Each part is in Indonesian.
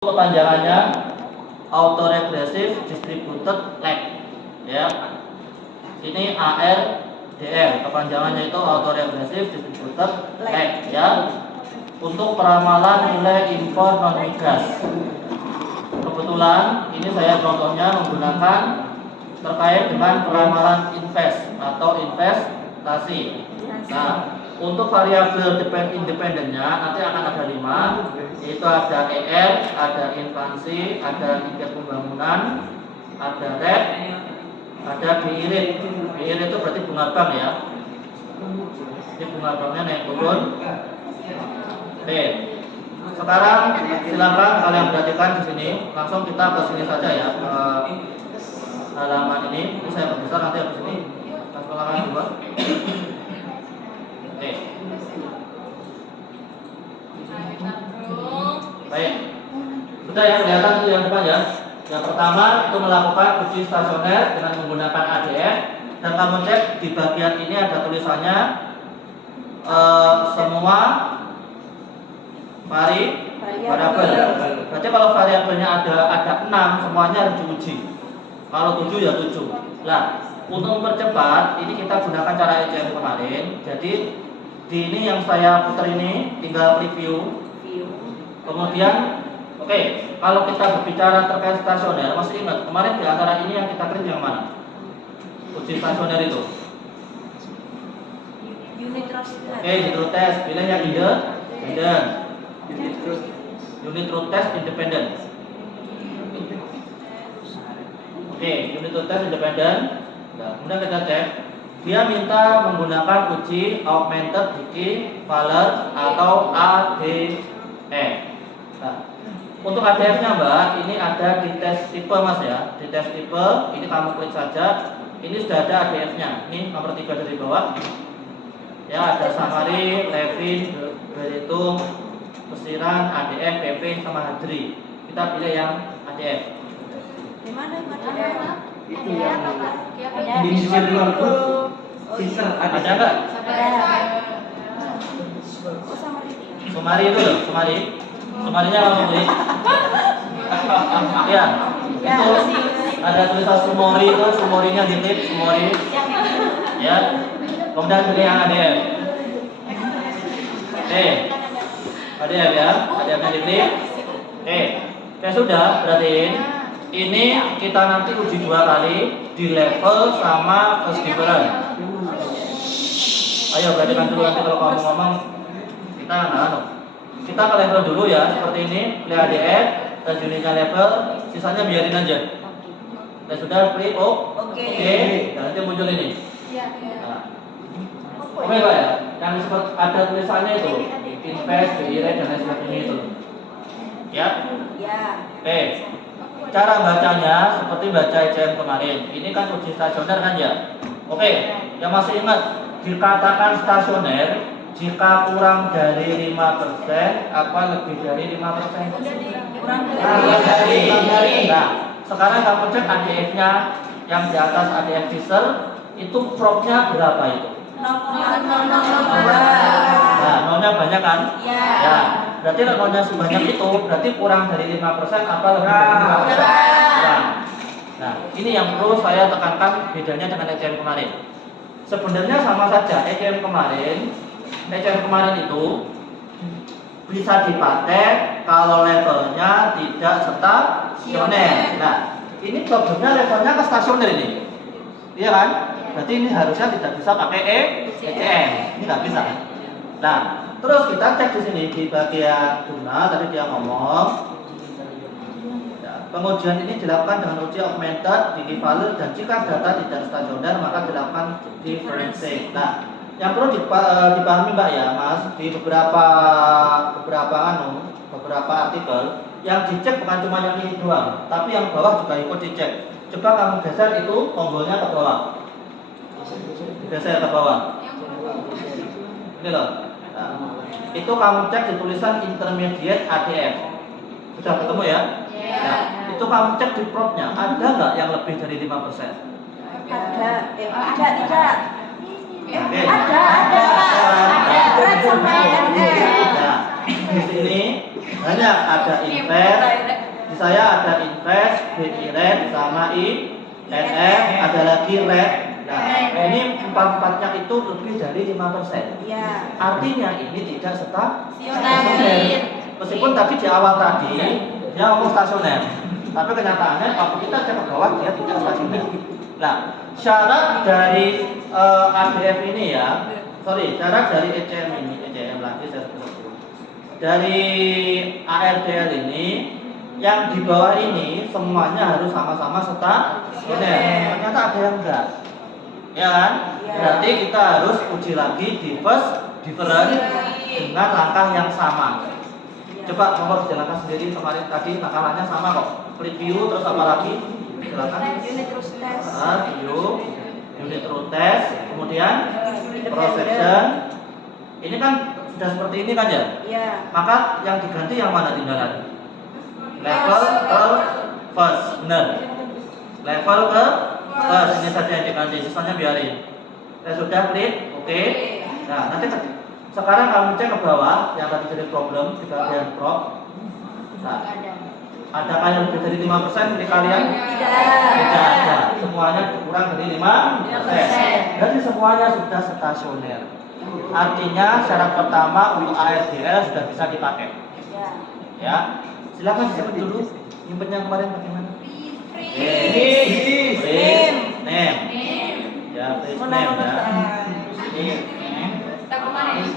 Kepanjangannya autoregressive distributed lag, ya. Ini ARDL, kepanjangannya itu autoregressive distributed lag, ya. Untuk peramalan nilai impor non migas. Kebetulan ini saya contohnya menggunakan terkait dengan peramalan invest atau investasi. Nah, untuk variabel independennya nanti akan ada 5, yaitu ada ER, ada inflasi, ada tingkat pembangunan, ada rate, ada BI rate. BI rate itu berarti bunga bank, ya. Ini bunga banknya naik turun. Oke. Sekarang silakan kalian perhatikan di sini. Langsung kita ke sini saja, ya. Ke halaman ini. Ini saya perbesar nanti habis ini. Kita silakan dua. Oke. Baik. Sudah ya, kelihatan itu yang depan, ya. Yang pertama itu melakukan uji stasioner dengan menggunakan ADF, dan kamu cek di bagian ini ada tulisannya semua variabel. Berarti kalau variabelnya ada 6, semuanya harus diuji. Kalau 7 ya 7. Nah, untuk mempercepat ini kita gunakan cara ECM kemarin. Jadi di ini yang saya putar ini tinggal preview. Kemudian oke, kalau kita berbicara terkait stasioner, masih ingat kemarin di antara ini yang kita print yang mana? Uji stasioner itu. Unit trust. Oke, unit root test, pilih yang independen. Unit root test independen. Oke, unit root test independen. Nah, kemudian kita cek. Dia minta menggunakan uji augmented equivalence atau ADE. Nah, untuk ADF-nya, Mbak, ini ada di tes tipe, Mas, ya. Di tes tipe, ini kamu klik saja. Ini sudah ada ADF-nya. Ini nomor 3 dari bawah. Ya, ada summary, Levin, berhitung, pesiran, ADF, PP, sama Hadri. Kita pilih yang ADF. Di mana? Itu yang Ada. inisial itu Peter Ada nggak? Oh, sama ini. Sumari itu loh, sumari. Sumarinya kamu beli. Ya, itu ada tulisan sumori itu, sumorinya ditip, sumori. Ya, kemudian pilih yang ADF. Oke, ADF, ya, ADF-nya ditip. Oke, sudah, berarti ini kita nanti uji 2 kali di level sama first difference. Ayo perhatikan dulu, nanti kalau kamu ngomong kita nggak. Kita ke level dulu, ya, seperti ini. Pilih ADF dan unitnya level, sisanya biarin aja. Dan sudah klik Oke. dan nanti muncul ini. Nah. Oke, Pak, ya. Yang disebut ada tulisannya itu invest, BI rate, dan lain sebagainya itu. Ya. Ya. Oke. Cara bacanya seperti baca ECM kemarin. Ini kan uji stasioner, kan, ya. Oke. Yang masih ingat dikatakan stasioner jika kurang dari 5% apa lebih dari 5%? Kurang dari. Nah, sekarang kamu cek ADF-nya yang di atas ADF Fisher itu prop-nya berapa itu? 0,002. Nah, nolnya banyak, kan? Ya. Ya, berarti nolnya sebanyak itu berarti kurang dari 5% apa lebih dari 5%? Kurang. Nah, ini yang perlu saya tekankan bedanya dengan ECM kemarin. Sebenarnya sama saja. ECM kemarin itu bisa dipakai kalau levelnya tidak stasioner. Nah, ini problemnya levelnya ke stasioner ini, iya kan? Berarti ini harusnya tidak bisa pakai ECM. Ini nggak bisa, kan? Nah, terus kita cek di sini di bagian jurnal tadi dia ngomong. Pengujian ini dilakukan dengan uji augmented equivalence dan jika data tidak stasioner maka dilakukan differencing. Nah, yang perlu dipahami, Mbak, ya, Mas, di beberapa artikel yang dicek bukan cuma yang ini doang, tapi yang bawah juga ikut dicek. Coba kamu geser itu tombolnya ke bawah. Geser ke bawah. Ini loh. Nah, itu kamu cek di tulisan intermediate ADF. Sudah ketemu, ya? Nah, itu kamu cek di prop-nya, ada nggak yang lebih dari 5%? Ada. Tidak. Oke. Ada. Red sama NR. Nah, di sini hanya ada invest, di saya ada invest, BI rate sama INF, ada lagi rate. Nah, ini empat-empatnya itu lebih dari 5%. Iya. Artinya ini tidak stasioner. Stasioner. Meskipun tadi di awal tadi dia ngomong stasioner, tapi kenyataannya waktu kita cek ke bawah dia tidak stasioner. Nah, syarat dari ADF ini ya, syarat dari ECM ini, ECM lagi saya sebut dulu. Dari ARDL ini, yang di bawah ini semuanya harus sama-sama stasioner. Ternyata ada yang enggak. Ya kan? Berarti kita harus uji lagi different dengan langkah yang sama. Coba nomor jalankan sendiri kemarin tadi langkahnya sama kok. Preview terus apa lagi? Silakan. Unit root test. View, unit root test, kemudian cross-section. Ini kan sudah seperti ini kan ya? Iya. Maka yang diganti yang mana tindakan? Level ke first, benar. Level ke first, ini saja yang diganti, sisanya biarin. Sudah klik, oke. Nah, nanti sekarang kamu cek ke bawah yang tadi jadi problem di bagian prop. Nah, adakah yang lebih dari 5% dari kalian? Tidak ada. Semuanya kurang dari 5%. Jadi semuanya sudah stasioner. Artinya syarat pertama untuk ARDL sudah bisa dipakai. Ya. Silakan disebut dulu nyimpennya kemarin bagaimana? Name. Ya, first name ya.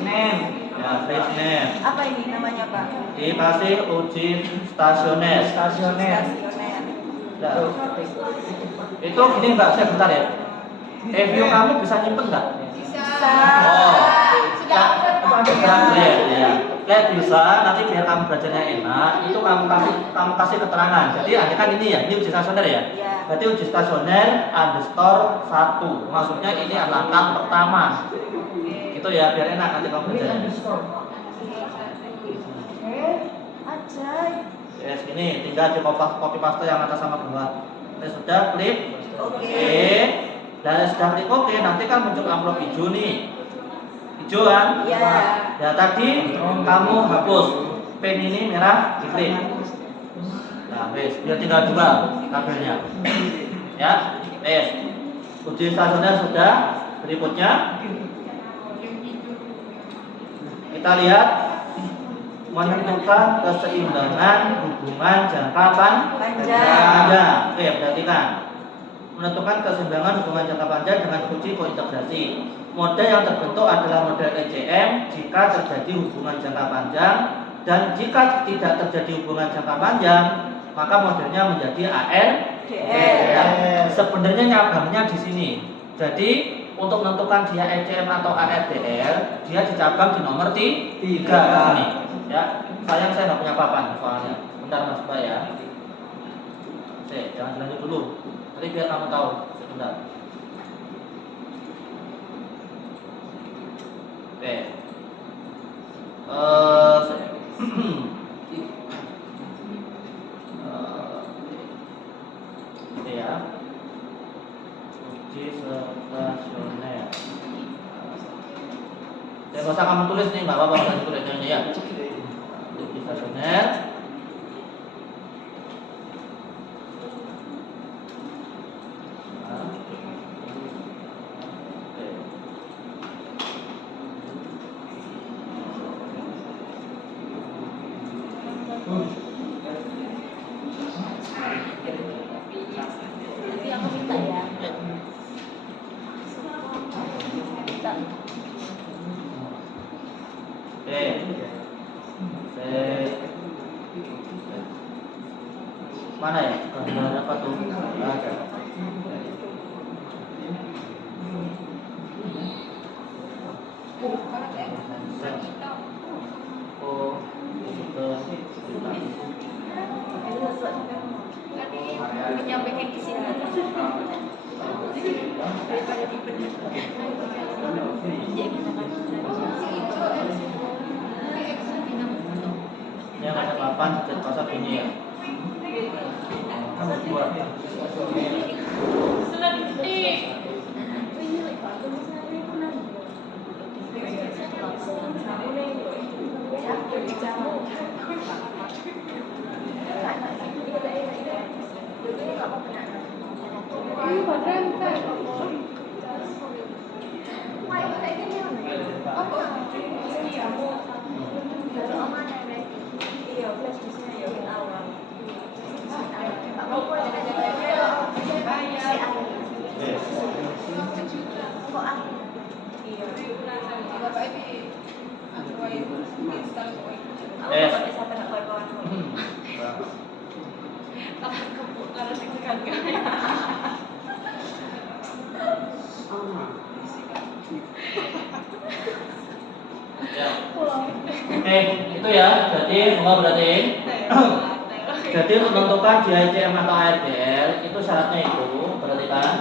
Name. Ya, first name. Apa ini namanya, Pak? Dikasih uji stasioner. Stasioner. Nah, itu gini enggak, saya bentar ya. Review kamu bisa nyimpen enggak? Bisa. Oh. Sudah. Ya. Lihat bisa, nanti biar kamu belajarnya enak, itu kamu kasih keterangan. Jadi ada kan ini ya, ini uji stasioner ya. Iya. Berarti uji stasioner underscore 1. Maksudnya ini adalah langkah pertama. Itu ya, biar enak nanti kamu belajarnya. Ajaib. Yes, ini tinggal di copy paste yang atas sama bawah. Sudah klik Oke. Dan sudah klik oke, nanti kan muncul amplop hijau nih. Hijau kan? Iya. Ya tadi kamu hapus pen ini merah diklik. Nah, wes, biar tinggal dua tabelnya. Ya, wes. Uji stasioner sudah. Berikutnya kita lihat menentukan keseimbangan hubungan jangka panjang. Oke, perhatikan. Menentukan keseimbangan hubungan jangka panjang dengan uji kointegrasi. Model yang terbentuk adalah model ECM jika terjadi hubungan jangka panjang, dan jika tidak terjadi hubungan jangka panjang, maka modelnya menjadi ARDL. Ya, sebenarnya nyabangnya di sini. Jadi untuk menentukan dia ECM atau ARDL, dia dicabang di nomor 3 ini. Ya, sayang saya nggak punya papan soalnya. Bentar Mas Pak ya. Oke, jangan dilanjut dulu. Nanti biar kamu tahu sebentar. Oke. Oke ya. Uji stasioner. Ya, nggak usah kamu tulis nih, nggak apa-apa, nggak usah ditulis ya. Uji stasioner. Nanti aku minta ya. Mana ya? Gambar apa tuh? Ada. Oh, Menyampaikan isi hati. Daripada dipendam. ini yang ada papan dan pasar ini ya. Kamu buat. Ya. Oke, itu ya. Jadi berarti jadi untuk menentukan dia ICM atau ARDL itu syaratnya itu berarti kan.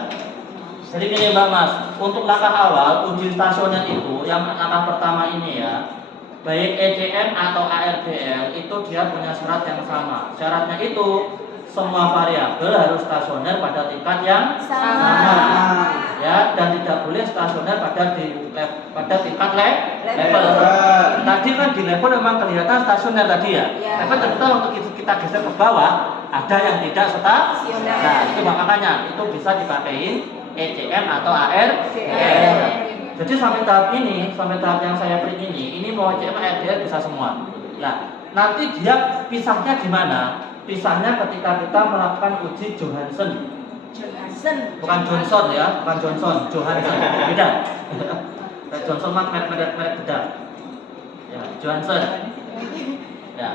Jadi gini Mbak Mas, untuk langkah awal uji stasioner itu yang langkah pertama ini ya, baik ECM atau ARDL itu dia punya syarat yang sama. Syaratnya itu semua variabel harus stasioner pada tingkat yang sama. Ya, dan tidak boleh stasioner pada tingkat level. Tadi kan di level memang kelihatan stasioner tadi ya. Tapi ternyata untuk kita geser ke bawah ada yang tidak stasioner. Nah, itu makanya itu bisa dipakai ECM atau ARDL. Jadi sampai tahap yang saya print ini mau ECM ARDL bisa semua. Nah, nanti dia pisahnya di mana? Pisahnya ketika kita melakukan uji Johansen. Bukan Johnson ya, bukan Johnson, Johansen. Beda. Johnson mah merek beda. Ya, Johansen. Ya.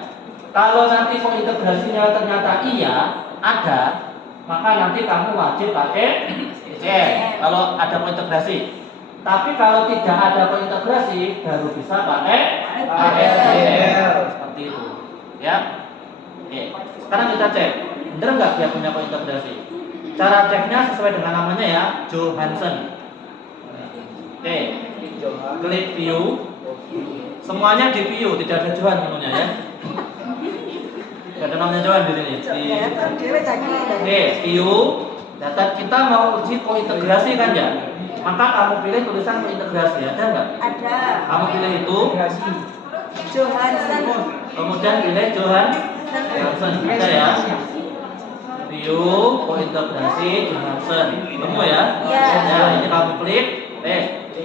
Kalau nanti integrasinya ternyata iya ada, maka nanti kamu wajib pakai ECM kalau ada integrasi. Tapi kalau tidak ada integrasi baru bisa pakai ARDL seperti itu. Ya. Oke. Sekarang kita cek, benar nggak dia punya integrasi? Cara ceknya sesuai dengan namanya ya, Johansen. Oke. Klik view. Semuanya di view, tidak ada Johan namanya ya. Tidak ada namanya Johan di sini. Oke, view. Data kita mau uji kointegrasi kan ya? Maka kamu pilih tulisan kointegrasi, ada nggak? Ada. Kamu pilih itu Johansen. Kemudian pilih Johansen, ada ya? View kointegrasi Johansen, ketemu ya? Iya. Ya, ini kamu klik.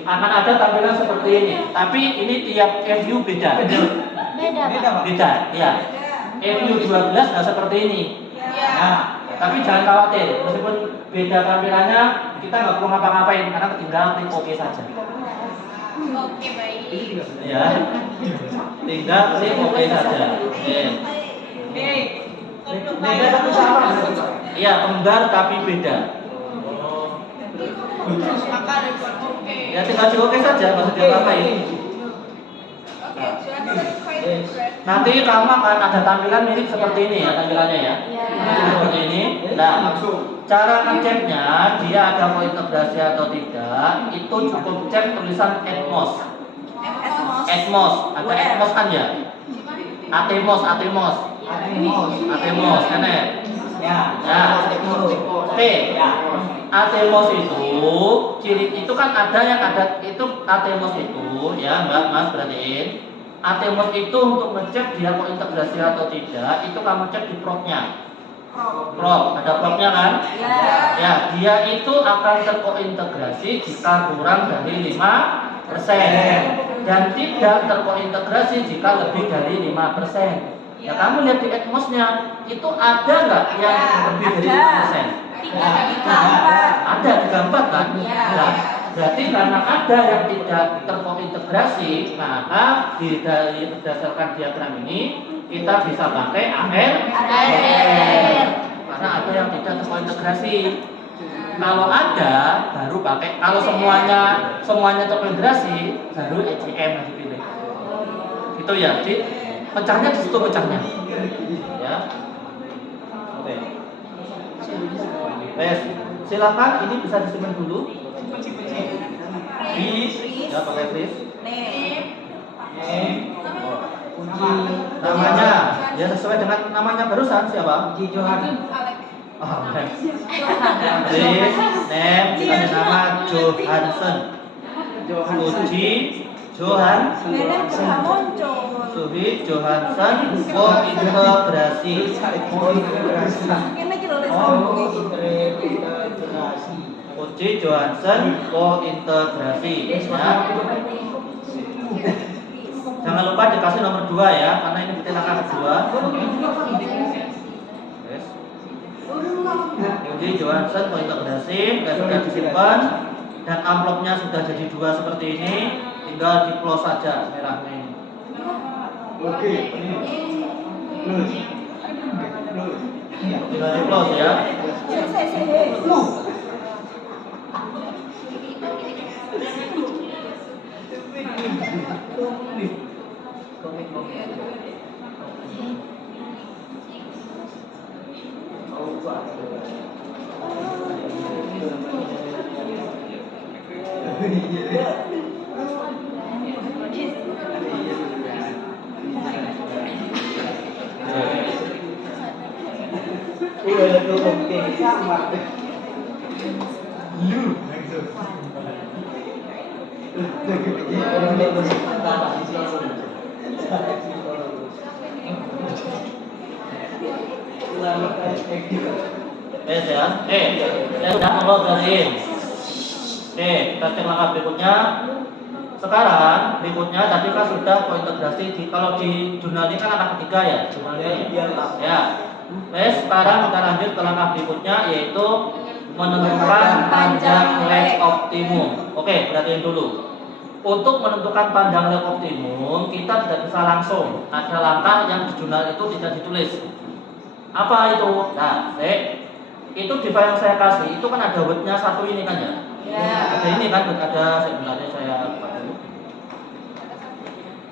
Akan ada tampilan seperti ini. Tapi ini tiap view beda. Beda, ya. View 12 nggak seperti ini. Nah, tapi jangan khawatir, meskipun beda tampilannya, kita nggak perlu ngapa-ngapain karena tinggal klik OK saja. Oke, baik. Ya, tinggal klik OK saja. Beda tapi sama. Iya, kembar tapi beda. Maka ada buat oke. Ya tinggal di OK saja, nggak usah diapa-apain. Oke, Johansen kointegrasi. Nanti kamu akan ada tampilan mirip seperti ini ya tampilannya ya. Seperti ini. Nah, cara ngeceknya dia ada kointegrasi atau tidak, itu cukup cek tulisan Atmos. Ada Atmos kan ya? Atmos kan ya? Ya. Oke. Atmos itu ciri itu kan ada yang ada itu Atmos itu ya Mbak Mas perhatiin. Atmos itu untuk ngecek dia kointegrasi atau tidak, itu kamu cek di prop-nya. Ada prop-nya kan? Ya, dia itu akan terkointegrasi jika kurang dari 5% dan tidak terkointegrasi jika lebih dari 5%. Ya, kamu lihat di Atmos-nya itu ada nggak yang lebih dari 5%? Ada 34 kan? Nah, berarti karena ada yang tidak terkointegrasi, maka dari berdasarkan diagram ini kita bisa pakai ARDL. Karena ada yang tidak terkointegrasi. Kalau ada baru pakai. Kalau semuanya terintegrasi baru ECM yang dipilih. Itu ya. Jadi pecahnya di situ pecahnya. Ya. Oke. Silakan ini bisa disimpan dulu. Ya pakai freeze. Namanya ya sesuai dengan namanya barusan siapa? Uji Johan. Please, name dikasih nama Johansen. Uji Johan. Suhi Johansen kointegrasi. Ini kita les Oh, sambung iki. integrasi. Uji Johansen kointegrasi ya. Jangan lupa dikasih nomor 2 ya, karena ini petilakan kedua. Yes. Uji Johansen kointegrasi sudah disimpan dan amplopnya sudah jadi 2 seperti ini, tinggal di close saja merahnya ini. Oke, ini. Close. Tinggal di close ya. Ya. Saya sudah ngelogarin. Kita cek langkah berikutnya. Sekarang berikutnya tadi kan sudah kointegrasi kalau di jurnal ini kan langkah ketiga ya. Jurnal ini ya. Sekarang kita lanjut ke langkah berikutnya yaitu menentukan panjang leg optimum. Oke, perhatiin dulu. Untuk menentukan panjang leg optimum, kita tidak bisa langsung. Ada langkah yang di jurnal itu tidak ditulis. Apa itu? Nah, itu di file yang saya kasih itu kan ada wordnya satu ini kan ya? Ya. Ada ini kan, ada sebenarnya saya buka dulu.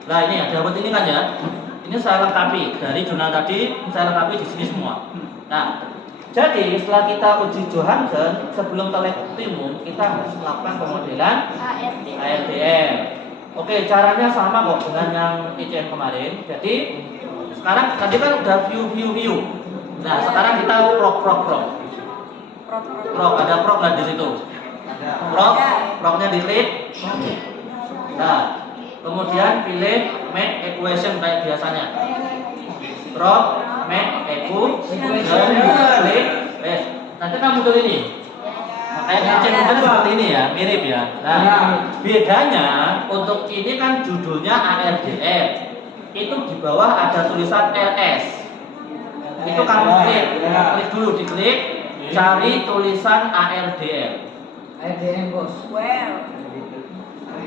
Nah ini ada word ini kan ya? Ini saya lengkapi dari jurnal tadi, saya lengkapi di sini semua. Nah, jadi setelah kita uji Johansen sebelum ke leg optimum kita harus melakukan pemodelan ARDL. Oke, caranya sama kok dengan yang ICM kemarin. Jadi sekarang tadi kan udah view. Nah, sekarang kita prok. Ada prok lah di situ. Proknya diklik. Nah, kemudian pilih make equation kayak biasanya. Prok, make equation, klik. Nanti kan muncul ini. Makanya cek mungkin seperti ini ya, mirip ya. Nah, bedanya untuk ini kan judulnya ARDL. Itu di bawah ada tulisan LS. Itu kamu klik dulu, diklik, cari tulisan ARDL. ARDL bos. Well.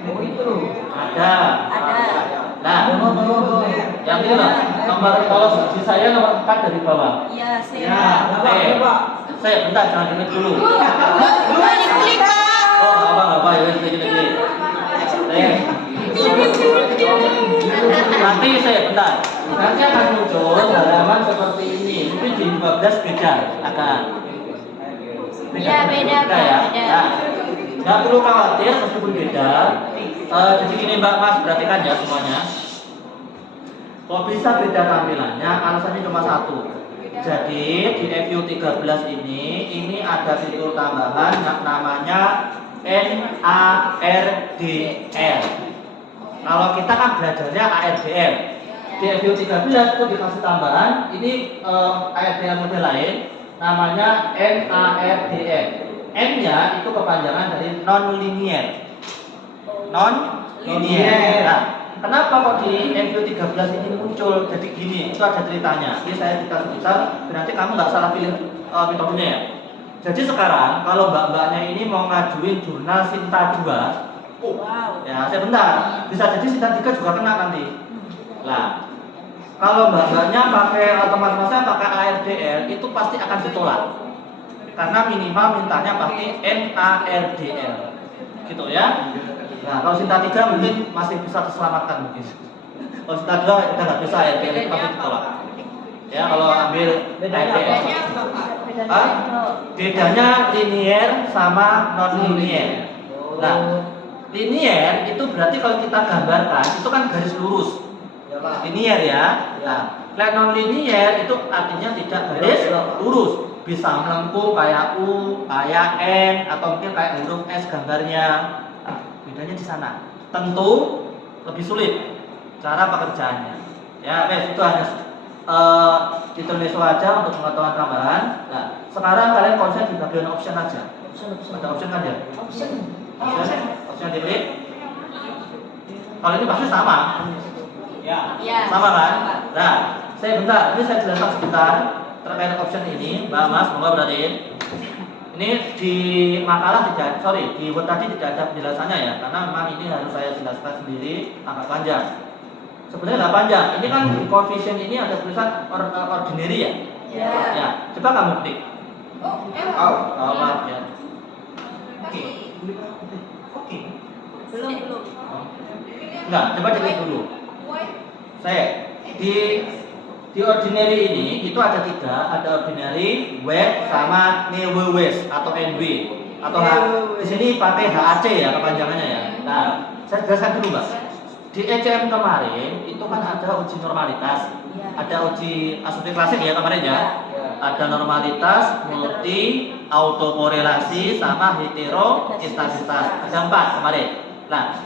Oh itu. Ada. Nah, yang ini loh, nomor kalau di saya nomor 4 dari bawah. Iya, saya. Saya bentar jangan diklik dulu. Bukan diklik, Pak. Oh, apa ya, gini. Nanti saya bentar. Nanti akan muncul halaman seperti ini. Mungkin di 15 beda akan. Iya, beda. Ya. Nah, nggak perlu khawatir meskipun beda. Jadi gini Mbak Mas, perhatikan ya semuanya. Kok bisa beda tampilannya? Alasannya cuma satu. Jadi di FU 13 ini ada fitur tambahan namanya NARDL. Kalau kita kan belajarnya ARDL. Di FU 13 itu dikasih tambahan, ini ARDL model lain namanya NARDL. N-nya itu kepanjangan dari non-linear. Nah, kenapa kok di FU 13 ini muncul jadi gini? Itu ada ceritanya. Ini saya cerita sebentar, berarti kamu nggak salah pilih metodenya ya. Jadi sekarang kalau mbak-mbaknya ini mau ngajuin jurnal Sinta 2, Wow. ya sebentar, bisa jadi Sinta 3 juga kena nanti. Nah, kalau mbak-mbaknya pakai atau mas-masnya pakai ARDL itu pasti akan ditolak. Karena minimal mintanya pasti NARDL. Gitu ya. Nah, kalau Sinta 3 mungkin masih bisa diselamatkan mungkin. Kalau Sinta 2 udah nggak bisa ARDL itu pasti ditolak. Ya, kalau ambil ARDL. Bedanya linear sama non-linear. Nah, linear itu berarti kalau kita gambarkan itu kan garis lurus. Linear ya. Nah, non-linear itu artinya tidak garis lurus. Bisa melengkung kayak U, kayak N, atau mungkin kayak huruf S gambarnya. Bedanya di sana. Tentu lebih sulit cara pekerjaannya. Ya, itu hanya ditulis aja untuk pengetahuan tambahan. Nah, sekarang kalian konsen di bagian option aja. Ada option kan ya? Option diklik. Kalau ini pasti sama. Ya. Sama kan? Nah, bentar, ini saya jelaskan sebentar terkait option ini, Mbak Mas, semoga berarti. Ini di makalah di Word tadi tidak ada penjelasannya ya, karena memang ini harus saya jelaskan sendiri agak panjang. Sebenarnya nggak panjang. Ini kan di coefficient ini ada tulisan ordinary ya. Ya, coba kamu klik. Oh, maaf ya. Oke. Belum. Enggak, coba diklik dulu. Saya di ordinary ini itu ada 3, ada ordinary, wet, sama newes atau NW atau di sini pakai HAC ya kepanjangannya ya. Nah, saya jelaskan dulu Mbak. Di ECM kemarin itu kan ada uji normalitas, ada uji asumsi klasik ya kemarin ya. Ada normalitas, multi, autokorelasi, sama heteroinstansitas. Ada 4 kemarin. Nah,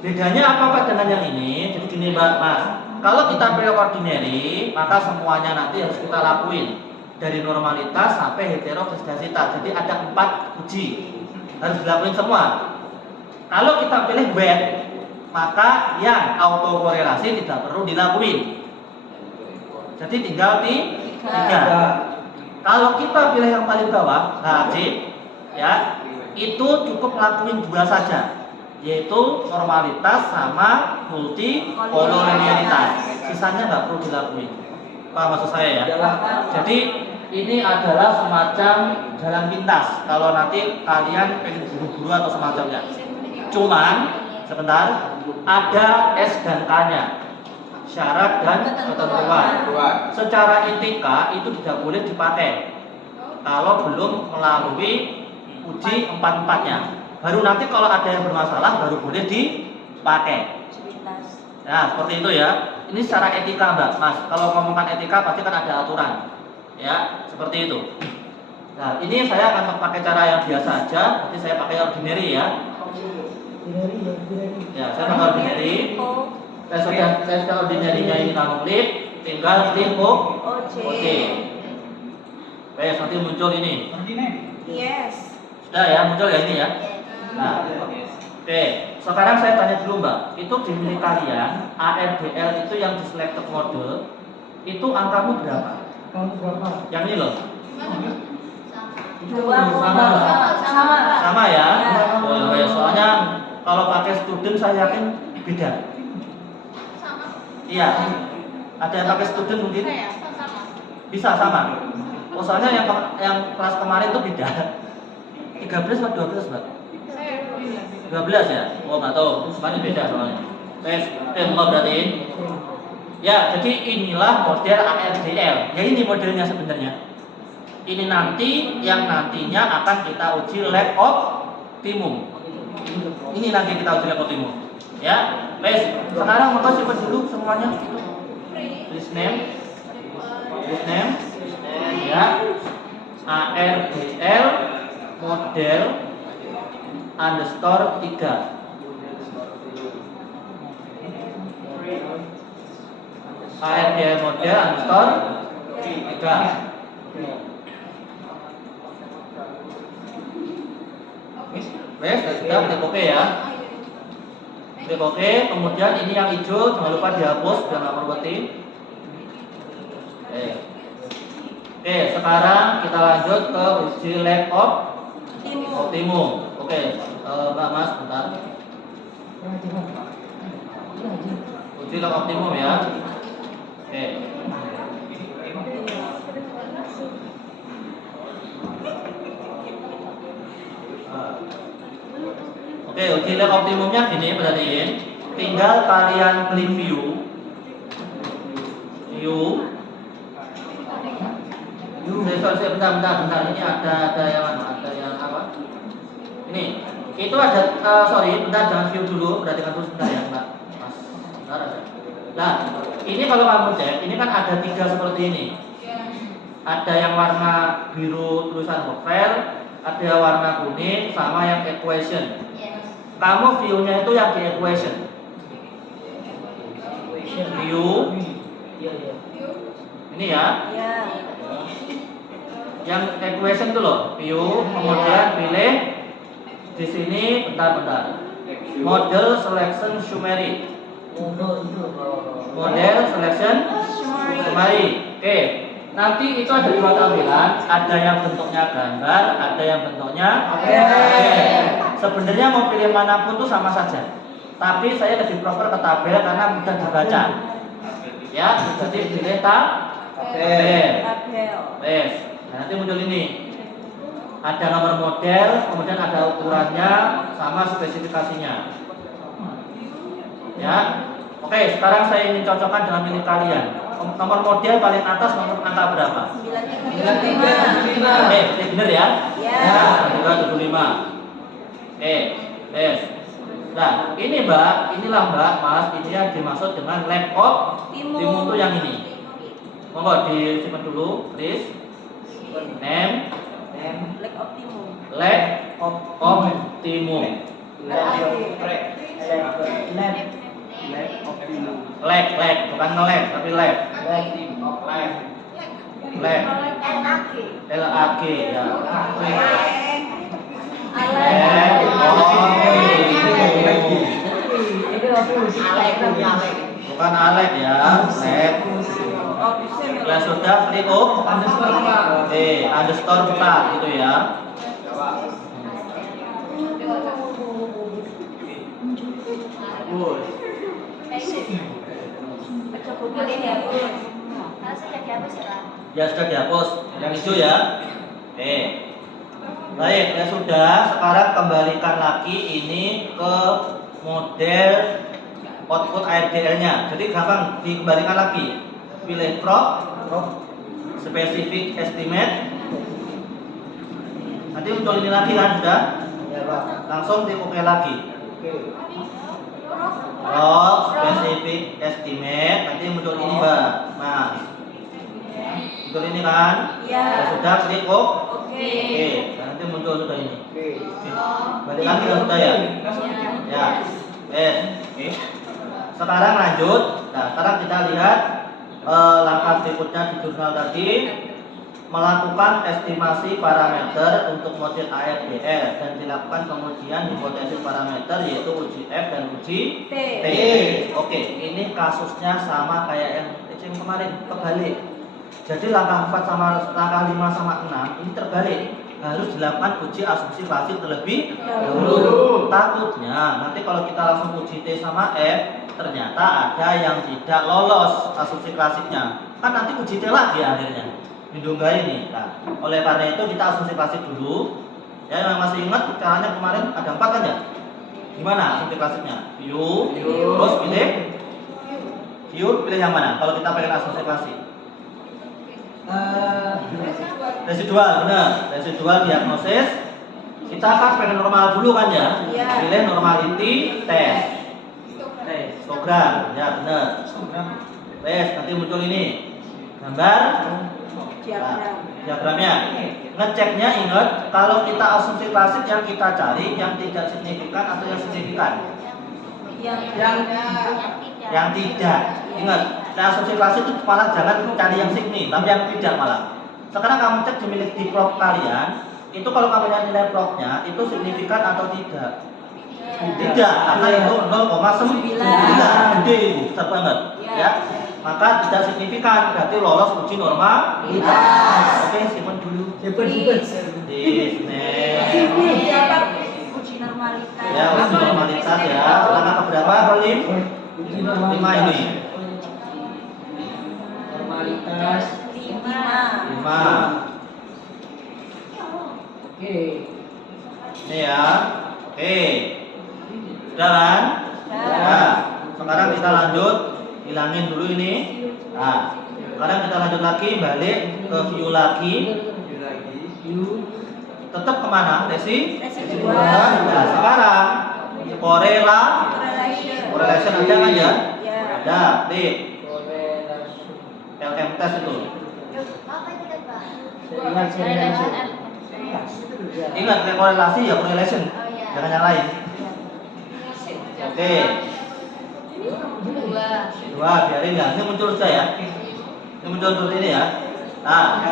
bedanya apakah dengan yang ini? Jadi gini Mbak Mas. Kalau kita pilih ordinary, maka semuanya nanti harus kita lakuin dari normalitas sampai heterogenesitas. Jadi ada 4 uji harus dilakuin semua. Kalau kita pilih wet, maka yang autokorelasi tidak perlu dilakuin. Jadi tinggal di 3. Kalau kita pilih yang paling bawah, HC, ya, itu cukup lakuin 2 saja, yaitu normalitas sama multi kolonialitas. Sisanya nggak perlu dilakuin. Paham maksud saya ya? Jadi ini adalah semacam jalan pintas kalau nanti kalian pengen buru-buru atau semacamnya. Cuman sebentar, ada S dan K-nya, syarat dan ketentuan. Secara etika itu tidak boleh dipakai kalau belum melalui uji 4-4-nya. Baru nanti kalau ada yang bermasalah baru boleh dipakai. Nah, seperti itu ya. Ini secara etika Mbak Mas. Kalau ngomongkan etika pasti kan ada aturan. Ya, seperti itu. Nah, ini saya akan pakai cara yang biasa aja. Nanti saya pakai ordinary ya. Ya, saya pakai ordinary. Saya sudah ordinary-nya ini kamu klik, tinggal klik OK. Baik, nanti muncul ini. Yes. Sudah ya, muncul ya ini ya. Nah, oke. Sekarang saya tanya dulu Mbak, itu di milik kalian ARDL itu yang di selected model itu angkamu berapa? Yang ini loh. Sama ya. Oh, ya, soalnya kalau pakai student saya yakin beda. Iya. Ada yang pakai student mungkin? Bisa sama. Oh, soalnya yang kelas kemarin itu beda. 13 atau 12 Mbak? 12 ya? Oh nggak tahu, kemarin beda soalnya. Mau berarti. Ya, jadi inilah model ARDL. Ya ini modelnya sebenarnya. Ini nanti yang nantinya akan kita uji lab optimum. Ini nanti kita uji lab optimum. Ya, sekarang maka simpan dulu semuanya. List name, ya, ARDL model underscore 3. ARDL model underscore 3. Sudah klik OK ya. Klik OK, kemudian ini yang hijau jangan lupa dihapus, jangan nggak perlu. Oke, sekarang kita lanjut ke uji lab optimum. Oke, Mbak Mas, bentar. Uji lab optimum ya. Oke. Oke, uji lab optimumnya gini berarti ya. Tinggal kalian klik view. Bentar. Ini ada yang apa? Ini. Itu ada bentar jangan view dulu, perhatikan dulu sebentar ya, Mbak. Mas. Bentar aja. Nah, ini kalau kamu cek, ini kan ada 3 seperti ini. Ada yang warna biru tulisan file, ada yang warna kuning, sama yang equation. Kamu view-nya itu yang di equation. View, Iya, iya. Ini ya. Ya. Yang equation itu loh, view, kemudian pilih di sini bentar. Model selection summary. Model selection summary. Oke. Nanti itu ada 2 tampilan, ada yang bentuknya gambar, ada yang bentuknya Oke. Sebenarnya mau pilih manapun tuh sama saja. Tapi saya lebih prefer ke tabel karena mudah dibaca. Ya, jadi pilih tabel. Tabel. Nah, nanti muncul ini. Ada nomor model, kemudian ada ukurannya sama spesifikasinya. Ya. Oke, sekarang saya ingin cocokkan dengan milik kalian. Nomor model paling atas nomor angka berapa? 935. Oke, ini benar ya? Ya. 375. Yes. Nah, ini Mbak, inilah Mbak, Mas, ini yang dimaksud dengan lack of timun itu yang ini. Monggo disimpan dulu, please. Name, Lack of timun. lack of timun. Lack, bukan nge-lag, tapi lag. Lag. LAG ya. Bukan Alek ya, lag. Ya sudah, klik underscore 4 gitu ya. Ya sudah dihapus, yang hijau ya. Oke. Baik, ya sudah. Sekarang kembalikan lagi ini ke model output ARDL-nya. Jadi gampang dikembalikan lagi. Pilih crop, specific estimate. Nanti muncul ini lagi kan sudah. Langsung di OK lagi. Crop, specific estimate. Nanti muncul ini Mbak. Mas. Muncul ini kan? Ya. Ya sudah, klik OK. Oke. Oke, nanti muncul sudah ini. Balik lagi kan sudah ya? Ya. Oke. Sekarang lanjut. Nah, sekarang kita lihat langkah berikutnya di jurnal tadi, melakukan estimasi parameter untuk model ARDL dan dilakukan pengujian hipotesis parameter yaitu uji F dan uji T. Oke, ini kasusnya sama kayak yang kemarin, kebalik. Jadi langkah 4 sama langkah 5 sama 6 ini terbalik. Harus dilakukan uji asumsi klasik terlebih dahulu. Takutnya nanti kalau kita langsung uji T sama F, ternyata ada yang tidak lolos asumsi klasiknya. Kan nanti uji T lagi akhirnya. Didungga ini. Nah, oleh karena itu kita asumsi klasik dulu. Ya, yang masih ingat caranya kemarin ada 4 kan ya? Gimana asumsi klasiknya? View, terus pilih yang mana? Kalau kita pengen asumsi klasik. Residual, benar. Residual diagnosis. Kita kan pengen normal dulu kan ya? Iya. Pilih normality test. Histogram, ya benar. Tes, nanti muncul ini gambar. Diagramnya. Ngeceknya ingat, kalau kita asumsi klasik yang kita cari yang tidak signifikan atau yang signifikan. Yang tidak. Ingat, asumsi klasik itu malah jangan cari yang signi, tapi yang tidak malah. Sekarang kamu cek di prop kalian, itu kalau kamu lihat nilai propnya itu signifikan atau tidak? Tidak, karena itu 0,9. Gede itu, besar banget. Ya. Maka tidak signifikan, berarti lolos uji normalitas. Oke, simpan dulu. Uji normalitas. Ya, uji normalitas ya. Langkah berapa, Rolim? 5 ini. Normalitas 5. Oke. Ini ya. Oke. Sudah kan? Nah, sekarang kita lanjut. Hilangin dulu ini. Nah, sekarang kita lanjut lagi, balik ke view lagi. Tetap kemana? Residual. Nah, sekarang correlation ada kan ya? Ya. Ada. Klik LM test itu. Ingat korelasi ya correlation. Jangan yang lain. Oke. 2 Dua, biarin ya. Ini muncul sudah ya. Ini muncul seperti ini ya. Nah,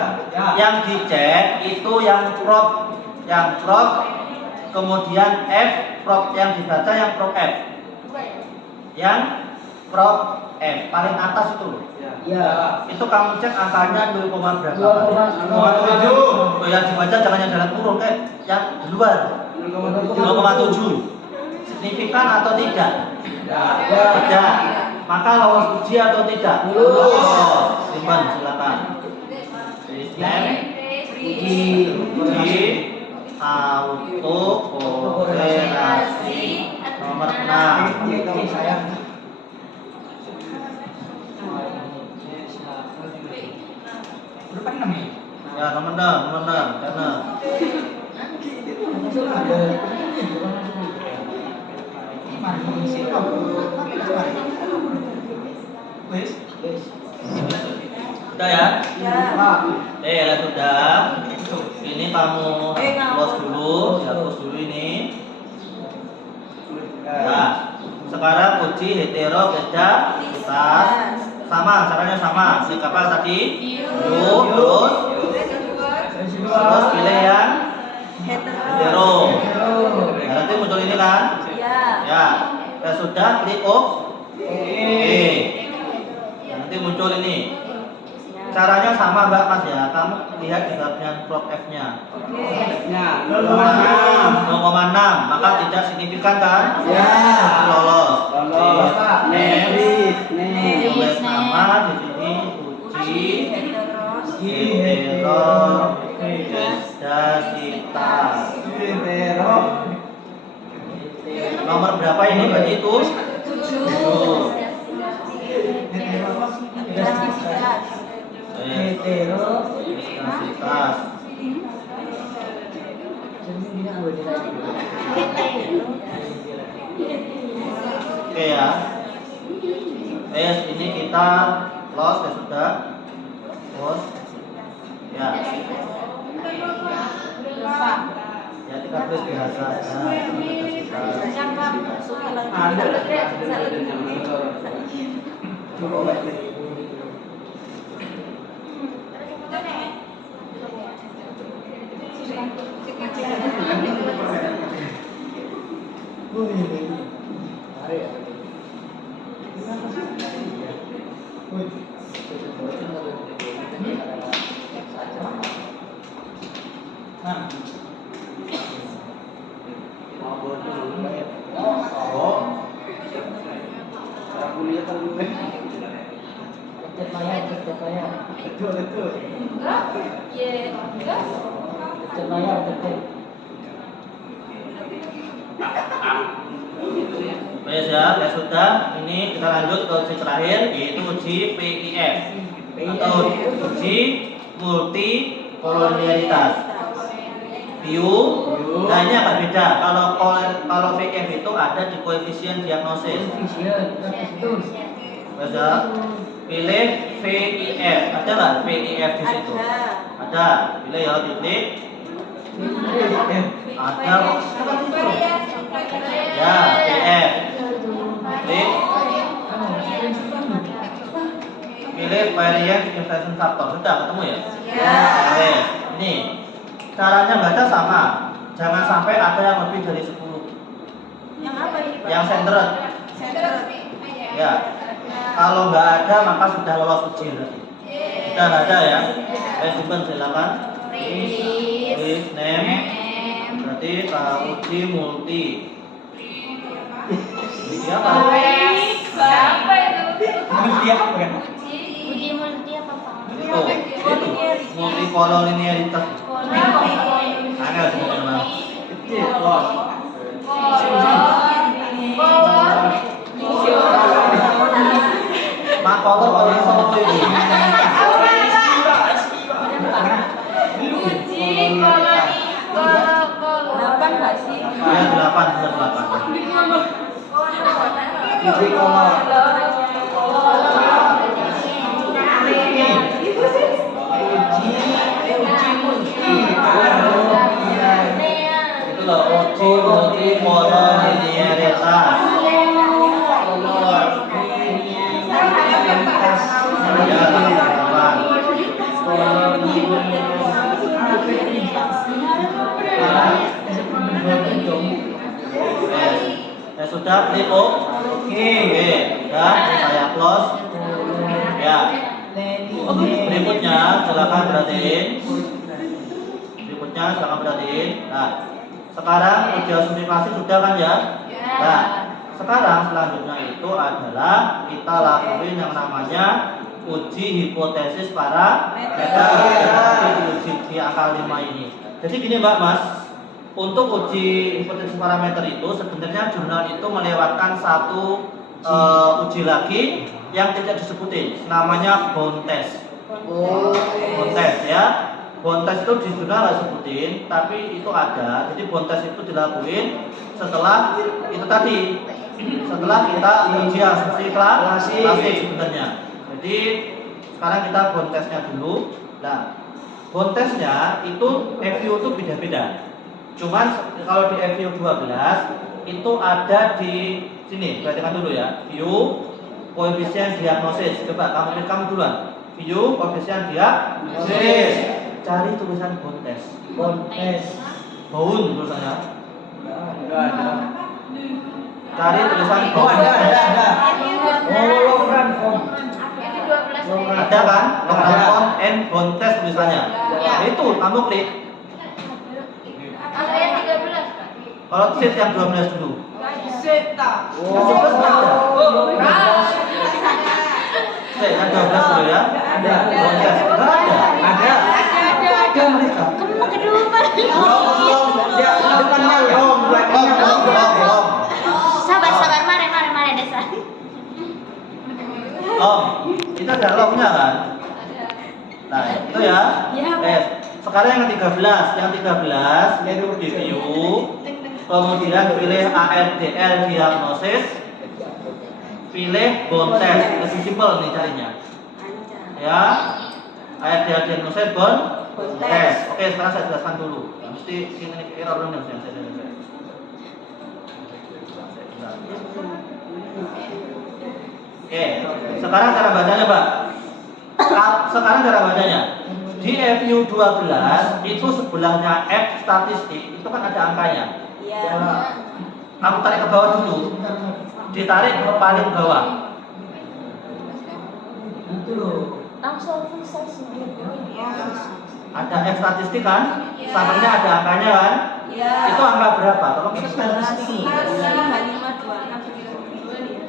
yang dicek itu yang prop, kemudian F, prop yang dibaca yang prop F. Yang prop F paling atas itu loh. Ya. Itu kamu cek angkanya 0, berapa? 2,7. Oh, yang dibaca jangan yang jalan turun yang di luar. 0,7. Signifikan atau tidak? Tidak. Maka lolos uji atau tidak? Lolos. Simpan silakan. Uji auto korelasi nomor 6. Ya, nomor 6, karena sudah ya? Ya. Sudah. Ini kamu close dulu, hapus dulu ini. Nah, sekarang uji heterogenitas. Sama, caranya sama. Klik apa tadi? Terus pilih yang hetero. Nah, nanti muncul ini kan? Ya. Sudah, klik oke. Nanti muncul ini. Caranya sama Mbak Mas ya. Kamu lihat di bagian prop F-nya. 0,6. Maka tidak signifikan kan? Ya. Lolos. Next. Tulis nama di sini uji heterogenitas. Nomor berapa ini berarti itu? 7. Intensitas. Oke ya. Ini kita close ya sudah. Close. Ya. Ya 13 biasa aja. Baik ya, sudah. Ini kita lanjut ke uji terakhir, yaitu uji PIF atau uji multikolonialitas. Nah ini agak beda. Kalau PIF itu ada di koefisien diagnosis. Baik ya. Pilih VIF. Ada nggak VIF di situ? Ada. Pilih ya, titik. Ada. Ya, VIF. Klik. Pilih variance inflation factor. Sudah ketemu ya? Ya. Oke. Ini caranya baca sama. Jangan sampai ada yang lebih dari 10. Yang apa ini, Pak? Yang centered. Ya. Kalau nggak ada maka sudah lolos uji berarti. Sudah nggak ada ya? Simpan silakan. Please name. Berarti uji multi. Uji apa? Apa itu? Multi apa kan? Uji multi apa, Pak? Itu multikolonialitas. Angel sebenarnya Bang. Mak kolor kalau seperti ini. Uji koloni Delapan nggak sih? Ya 8 benar 8. Uji kolor. Itu loh uji multikolonialitas. Ya sudah, klik oke. Ya, saya close. Ya. Berikutnya silakan perhatiin. Nah, sekarang uji asumsi klasik sudah kan ya? Nah, sekarang selanjutnya itu adalah kita lakuin yang namanya uji hipotesis parameter di angka 5 ini. Jadi gini Mbak Mas, untuk uji hipotesis parameter itu sebenarnya jurnal itu melewatkan satu uji lagi yang tidak disebutin, namanya bound test. Bound test ya. Bound test itu di jurnal nggak sebutin, tapi itu ada. Jadi bound test itu dilakuin setelah itu tadi, setelah kita uji asumsi klasik sebenarnya. Jadi sekarang kita bound testnya dulu. Nah, bound testnya itu FU itu beda-beda. Cuman kalau di FU 12 itu ada di sini. Perhatikan dulu ya. View koefisien diagnosis. Coba kamu duluan. View koefisien diagnosis. Cari tulisan bound test. Bound tulisannya. Enggak ada. Cari tulisan Oh, ada. Hologram. Ada kan? Hologram and bound test tulisannya. Nah, itu kamu klik. Ada yang 13. Kalau sheet yang 12 dulu. Seta. Yang 11 ada. Yang 12 dulu ya. Ada. Bound test. Enggak ada. Ada. Ada mereka. Kamu kedua kali. Dia depannya belum, belakangnya belum. Sabar, mari desa. Itu ada lognya kan? Nah, itu ya. Sekarang yang 13. Yang 13 yaitu di view. Kemudian pilih ARDL diagnosis. Pilih bound test. Lebih simpel nih carinya. Ya. ARDL diagnosis bound test. Oke, sekarang saya jelaskan dulu. Mesti ini error nih yang saya jelaskan. Oke, sekarang cara bacanya, Pak. Sekarang cara bacanya. Di FU 12 itu sebelahnya F statistik itu kan ada angkanya. Iya. Kamu tarik ke bawah dulu. Ditarik ke paling bawah. Langsung selesai sendiri. Ada F statistik kan? Sampingnya ada angkanya kan? Iya. Itu angka berapa? Tolong kita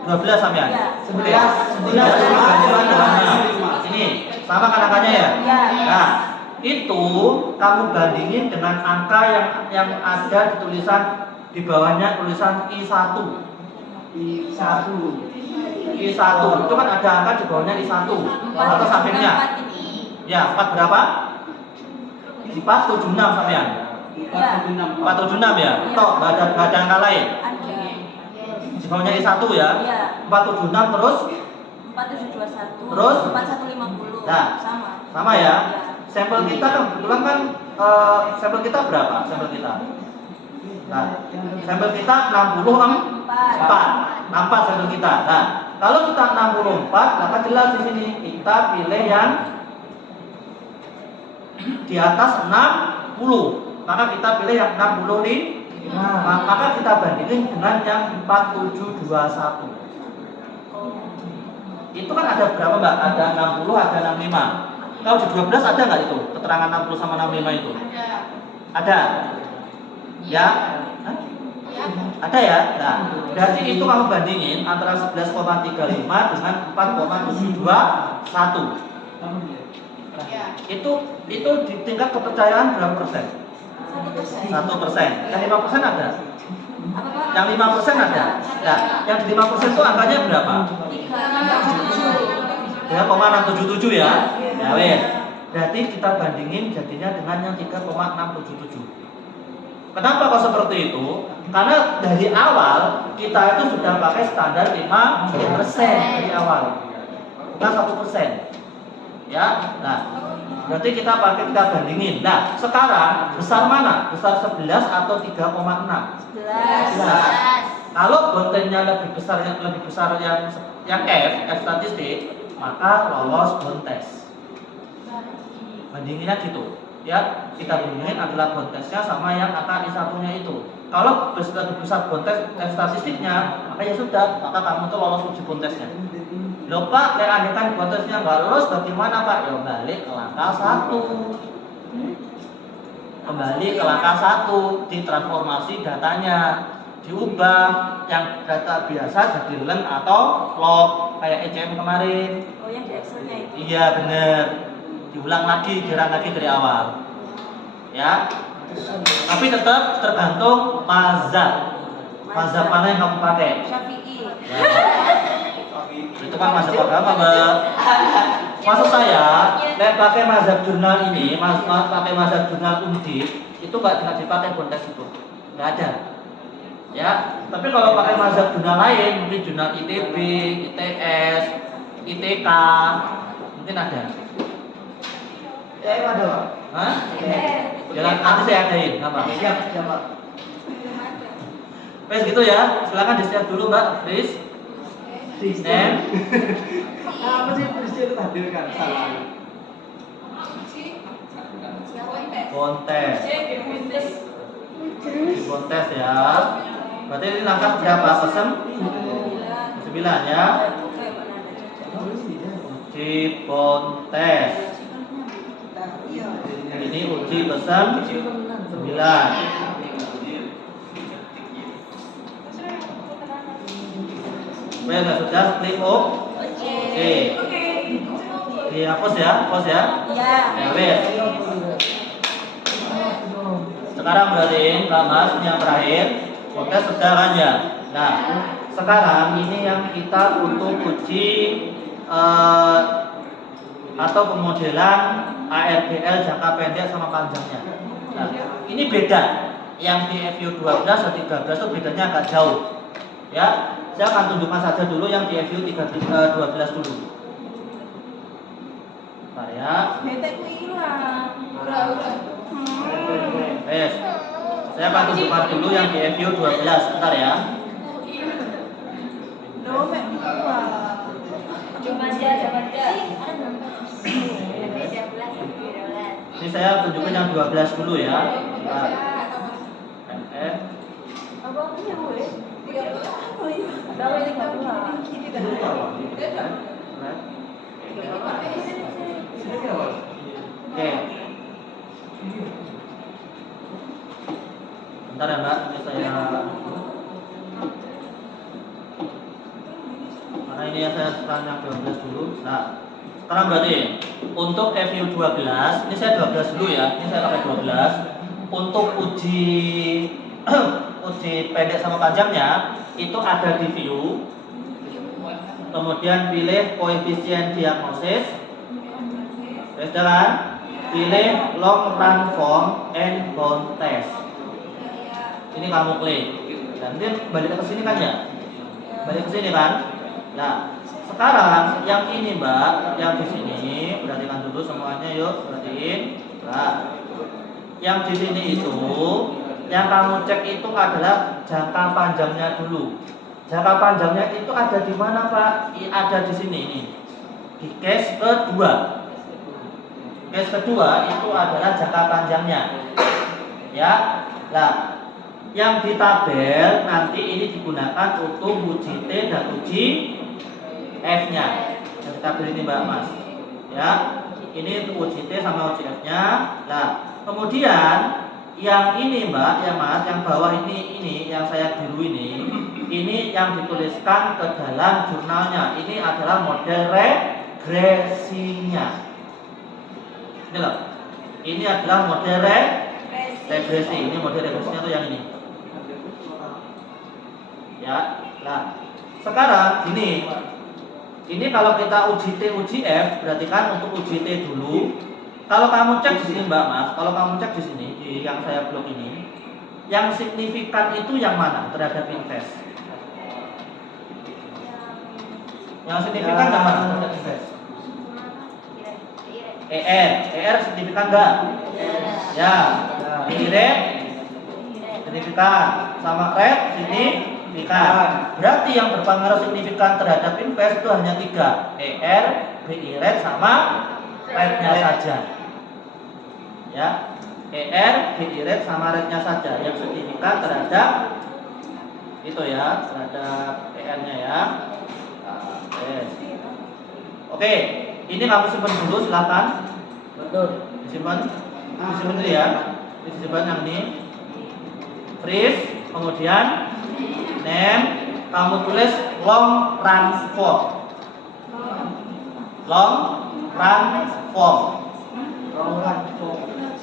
12 sampean. 11 ini sama kan angkanya ya? Nah, itu kamu bandingin dengan angka yang ada di tulisan di bawahnya tulisan I1. I1 itu kan ada angka di bawahnya I1 atau sampingnya. Ya, 4 berapa? 476 sampean. 476 ya? Toh, enggak ada angka lain. Di bawahnya I1 ya? 476 terus 4721 terus 4150. Nah, sama ya. Sampel kita kan kebetulan kan sampel kita berapa? Sampel kita. Nah, sampel kita 64 sampel kita. Nah, kalau kita 64, maka jelas di sini kita pilih yang di atas 60. Maka kita pilih yang 65. Maka kita bandingin dengan yang 4721. Itu kan ada berapa Mbak? Ada 60, ada 65. Kalau di 12 ada nggak itu? Keterangan 60 sama 65 itu? Ada. Ya? Hah? Ada ya? Nah, berarti itu kamu bandingin antara 11,35 dengan 4,721. Itu di tingkat kepercayaan berapa persen? 1%. Yang 5% ada? Yang 5% ada? Nah, yang di 5% itu angkanya berapa? 3,677 ya? Ya wes. Berarti kita bandingin jadinya dengan yang 3,677. Kenapa kok seperti itu? Karena dari awal kita itu sudah pakai standar 5% dari awal, bukan 1%. Ya, nah berarti kita bandingin. Nah, sekarang besar mana? Besar 11 atau 3,6? 11. Kalau boundnya lebih besar yang F statistik, maka lolos bound test. Bandinginnya gitu. Ya, kita bandingin adalah bound testnya sama yang angka I1-nya itu. Kalau sudah bisa bontes statistiknya, maka ya sudah, maka kamu tuh lolos uji bontesnya. Loh Pak, andai kan bontesnya nggak lolos, bagaimana Pak? Ya balik ke langkah 1. Kembali ke langkah 1, ditransformasi datanya, diubah yang data biasa jadi len atau log kayak ECM kemarin. Oh, yang di Excel-nya itu. Iya bener, diulang lagi, dirun lagi dari awal. Ya, tapi tetap tergantung mazhab. Mazhab mana yang kamu pakai? Syafi'i. Ya. Itu kan mazhab agama, Mbak. Maksud saya, pakai mazhab jurnal ini, pakai mazhab jurnal Undip, itu nggak dipakai bontes itu, nggak ada. Ya, tapi kalau pakai mazhab jurnal lain, mungkin jurnal ITB, ITS, ITK, mungkin ada. Ya, ada, Pak. Hah? Jangan nanti saya adain, apa? Siap, Pak. Wes gitu ya, silakan di-share dulu Mbak, Fris. Nem. Apa sih polisi itu hadirkan? Salah. Kontes. Di kontes ya. Berarti ini langkah berapa? Pesen 9 ya. Uji kontes. Ini uji pesan 9. Baik, sudah klik oke. Dihapus ya, pause ya. Iya. Ya, wes. Sekarang berarti Kak Mas yang terakhir, kontes sudah kan ya. Nah, sekarang ini yang kita untuk uji atau pemodelan ARDL jangka pendek sama panjangnya. Nah, ini beda. Yang di FU 12 dan 13 itu bedanya agak jauh. Ya, saya akan tunjukkan saja dulu yang di FU 12 dulu. Bentar ya. Betek hilang. Yes. Saya akan tunjukkan dulu yang di FU 12. Bentar ya. Dompet gua. Coba aja. Ini saya tunjukkan yang 12 dulu ya. Bentar. NF. Oke. Bentar ya Mbak, ini saya karena ini ya saya sekarang yang 12 dulu. Nah, sekarang berarti untuk FU 12, ini saya 12 dulu ya. Ini saya pakai 12. Untuk uji uji pendek sama panjangnya itu ada di view. Kemudian pilih koefisien diagnosis. Jalan. Pilih long run form and bound test. Ini kamu klik. Dan nanti balik ke sini kan ya? Balik ke sini kan? Nah, sekarang yang ini Mbak, yang di sini perhatikan dulu semuanya yuk, perhatiin. Nah, yang di sini itu yang kamu cek itu adalah jangka panjangnya dulu. Jangka panjangnya itu ada di mana Pak? Ada di sini nih. Di case kedua. Case kedua itu adalah jangka panjangnya. Ya. Nah, yang di tabel nanti ini digunakan untuk uji T dan uji F-nya. Yang di tabel ini Mbak Mas. Ya. Ini untuk uji T sama uji F-nya. Nah, kemudian yang ini Mbak, yang Mas, yang bawah ini yang saya biru ini yang dituliskan ke dalam jurnalnya. Ini adalah model regresinya. Ini loh. Ini adalah model regresi. Ini model regresinya tuh yang ini. Ya. Nah, sekarang gini. Ini kalau kita uji T, uji F, berarti kan untuk uji T dulu. Kalau kamu cek di sini Mbak Mas, kalau kamu cek di sini di yang saya blok ini, yang signifikan itu yang mana terhadap invest? Yang signifikan yang mana terhadap invest? ER signifikan enggak? Ya. Direct signifikan sama red signifikan. Berarti yang berpengaruh signifikan terhadap invest itu hanya 3, BI red sama red-nya saja. Ya. ER di rate sama rate-nya saja yang signifikan terhadap itu ya, terhadap ER-nya ya. Nah, oke, ini kamu simpan dulu silakan. Betul. Disimpan dulu ya. Disimpan yang ini. Freeze, kemudian name, kamu tulis long run form. Long run form.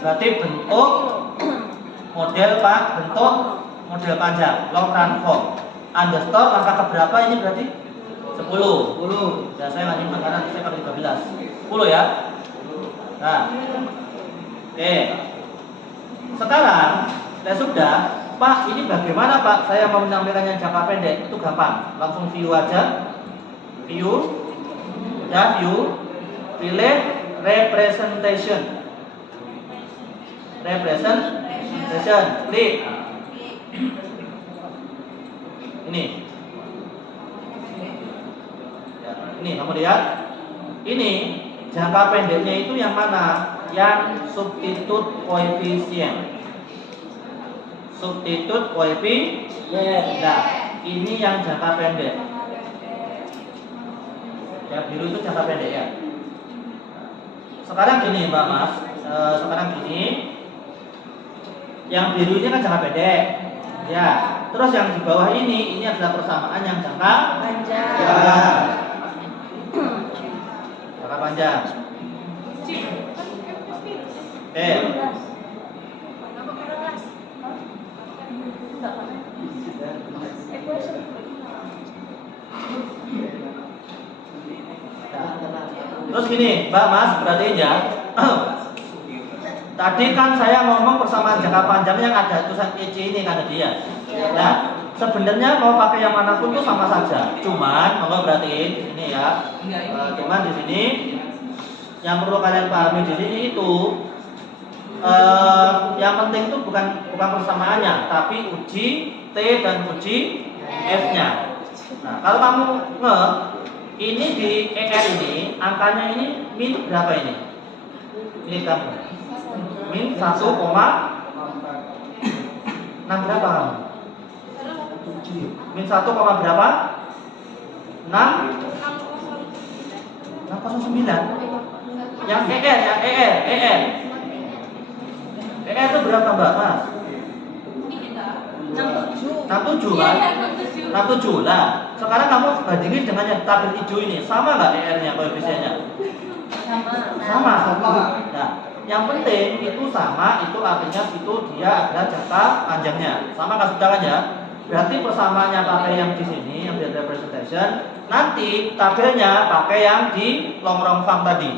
Berarti bentuk model model panjang, long run form. Underscore langkah keberapa ini berarti? 10. Ya, saya nggak nyimpan karena saya pakai 13. 10 ya. Nah, oke. Sekarang saya sudah, Pak, ini bagaimana Pak? Saya mau menampilkannya jangka pendek, itu gampang. Langsung view aja. View, udah view, pilih representation, klik. Ini. Ya, ini kamu lihat. Ini jangka pendeknya itu yang mana? Yang substitute coefficient. Substitute coefficient. Nah, ini yang jangka pendek. Yang biru itu jangka pendek ya. Sekarang gini Mbak Mas, sekarang gini. Yang biru ini kan jangka pendek. Ya. Terus yang di bawah ini adalah persamaan yang jangka Panjang. jangka panjang. Oke. Terus gini, Mbak Mas, perhatiin ya. Tadi kan saya ngomong persamaan jangka panjang yang ada tulisan EC ini kan tadi ya. Nah, sebenarnya mau pakai yang manapun itu sama saja. Cuman kalau perhatiin ini ya. Cuman di sini yang perlu kalian pahami di sini itu yang penting itu bukan persamaannya, tapi uji T dan uji F-nya. Nah, kalau kamu ini di ER ini angkanya ini min berapa ini? Ini kamu min 1,6 berapa kamu? Min 1, berapa? 6,09. Yang ER ya, ER itu berapa Mbak Mas? 67 kan? 67 lah. Sekarang kamu bandingin dengan yang tabel hijau ini, sama nggak ER-nya koefisiennya? Sama. Nah, yang penting itu sama, itu artinya itu dia adalah jangka panjangnya. Sama nggak sudah kan ya? Berarti persamaannya pakai yang di sini, yang di representation. Nanti tabelnya pakai yang di long run form tadi.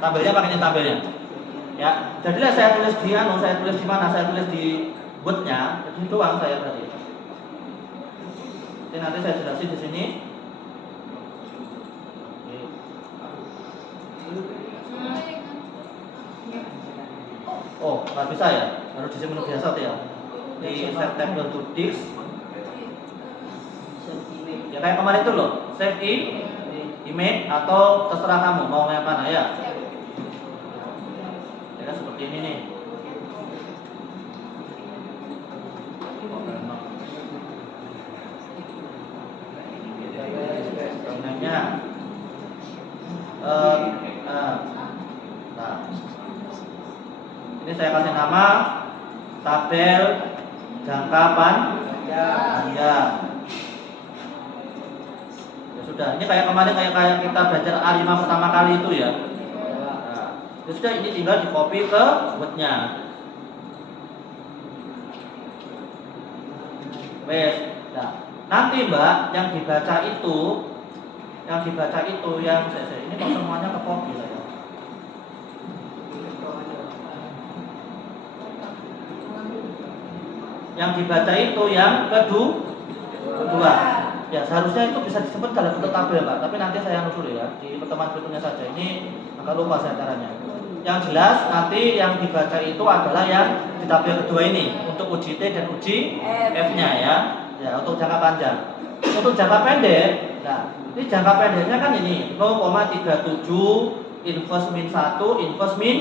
Tabelnya pakai ini tabelnya. Ya, jadilah saya tulis di saya tulis di mana? Saya tulis di Word-nya, jadi doang saya berarti. Jadi nanti saya jelasin di sini. Oh, nggak bisa ya? Harus di menu biasa tuh ya. Di set table to disk. Ya kayak kemarin itu loh, save image atau terserah kamu mau yang mana ya. Ya kan seperti ini nih. Namanya nah, ini saya kasih nama tabel jangka panjang. Ya sudah, ini kayak kemarin kayak kita belajar A5 pertama kali itu ya. Nah, ya sudah, ini tinggal di copy ke Word-nya. Wes, nah, nanti Mbak yang dibaca itu ini kok semuanya ke copy saya. Yang dibaca itu yang kedua. Ya, seharusnya itu bisa disebut dalam bentuk tabel, Pak. Tapi nanti saya nusul ya di pertemuan berikutnya saja. Ini agak lupa saya caranya. Yang jelas nanti yang dibaca itu adalah yang di tabel kedua ini untuk uji T dan uji F-nya ya. Ya, untuk jangka panjang. Untuk jangka pendek, nah, ini jangka pendeknya kan ini 0,37 inverse min 1 inverse min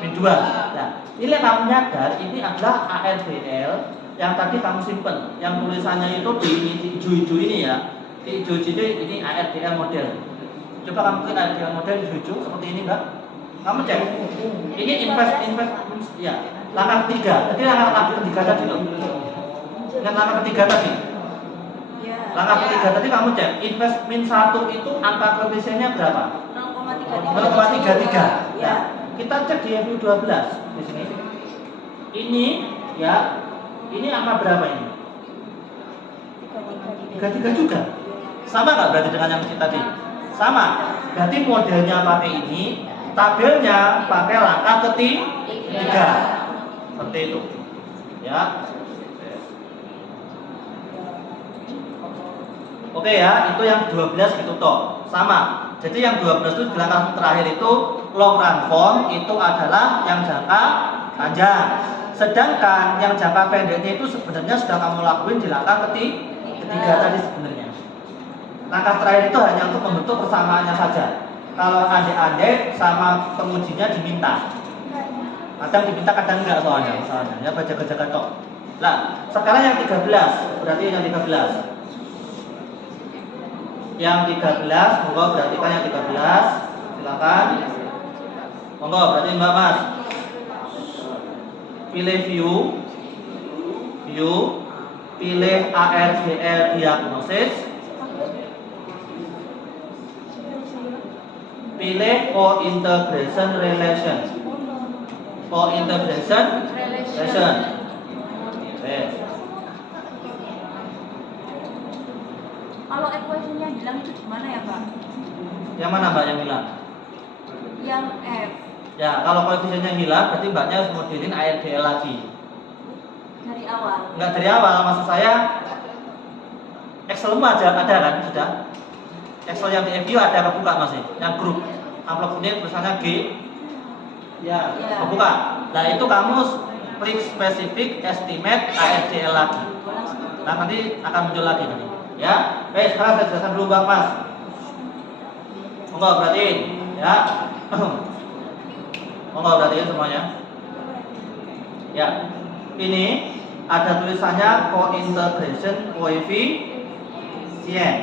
min 2. Nah, ini kamu nyadar ini adalah ARDL yang tadi kamu simpen, yang tulisannya itu di hijau-hijau ini ya. Di hijau-hijau ini ARDL model. Coba kamu klik ARDL model hijau seperti ini, Mbak. Kamu cek. Ini invest ya. Langkah ketiga. Tadi langkah ketiga tadi loh. Ingat langkah ketiga tadi. Ya. Langkah ketiga tadi kamu cek. Invest min 1 itu angka koefisiennya berapa? 0,33. Ya. Nah, kita cek di FU 12 di sini. Ini ya. Ini angka berapa ini? 33 juga. Sama nggak berarti dengan yang tadi? Sama. Berarti modelnya pakai ini, tabelnya pakai langkah ketiga. Seperti itu. Ya. Oke ya, itu yang 12 gitu toh. Sama. Jadi yang 12 itu di langkah terakhir itu long run form itu adalah yang jangka panjang. Sedangkan yang jangka pendeknya itu sebenarnya sudah kamu lakuin di langkah ketiga tadi sebenarnya. Langkah terakhir itu hanya untuk membentuk persamaannya saja. Kalau adik-adik sama pengujinya diminta. Kadang diminta, kadang enggak soalnya. Ya baca-baca tok. Nah, sekarang yang 13, berarti yang 13. Yang 13, monggo perhatikan yang 13. Silakan. Monggo, berarti Mbak Mas. Pilih view, pilih ARDL diagnosis, pilih co-integration relation. Co-integration relation. Kalau equation yang bilang itu gimana ya, Pak? Yang mana Mbak yang bilang? Yang F. Ya, kalau koefisiennya hilang, berarti Mbaknya harus modelin ARDL lagi. Dari awal. Enggak dari awal, maksud saya Excel aja ada kan sudah. Excel yang di FU ada kebuka masih, yang grup amplop ini tulisannya G. Ya, kebuka. Nah itu kamu klik spesifik estimate ARDL lagi. Nah nanti akan muncul lagi nanti. Ya, baik sekarang saya jelaskan dulu Mbak Mas. Monggo perhatiin, ya. Monggo perhatiin semuanya. Ya, ini ada tulisannya co-integration coefficient.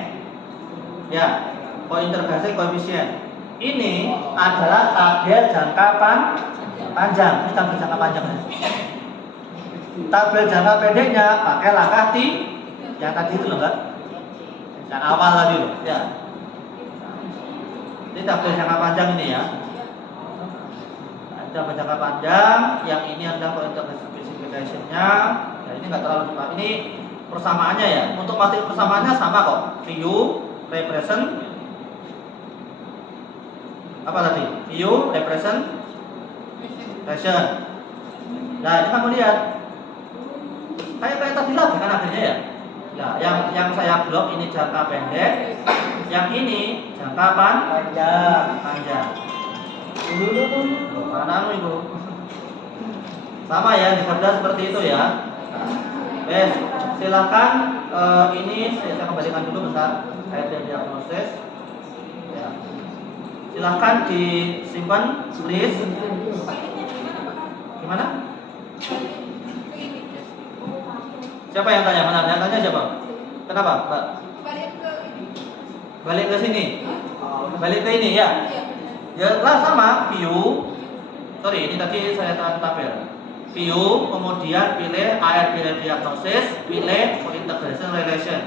Ya, co-integration coefficient. Ini adalah tabel jangka panjang. Ini tabel jangka panjangnya. Tabel jangka pendeknya pakai langkah yang tadi itu loh, Mbak. Yang awal tadi loh, ya. Ini tabel jangka panjang ini ya. Tabel jangka panjang, yang ini adalah co-integration specification-nya. Nah, ini enggak terlalu cepat. Ini persamaannya ya. Untuk masih persamaannya sama kok. View, represent apa tadi? View, representation. Nah, ini kamu lihat. Kayak tadi lagi kan akhirnya ya. Nah, yang saya blok ini jangka pendek, yang ini jangka panjang. Mana Ibu? Sama ya, dikerja seperti itu ya. Nah, silakan ini saya kembalikan dulu bentar. ARDL diagnosis. Ya. Silahkan disimpan, please. Gimana? Siapa yang tanya? Mana? Yang tanya siapa? Kenapa, Mbak? Balik ke sini. Balik ke ini ya. Ya lah sama view. Sorry, ini tadi saya tabel. View, kemudian pilih ARDL diagnosis, pilih co-integration relation.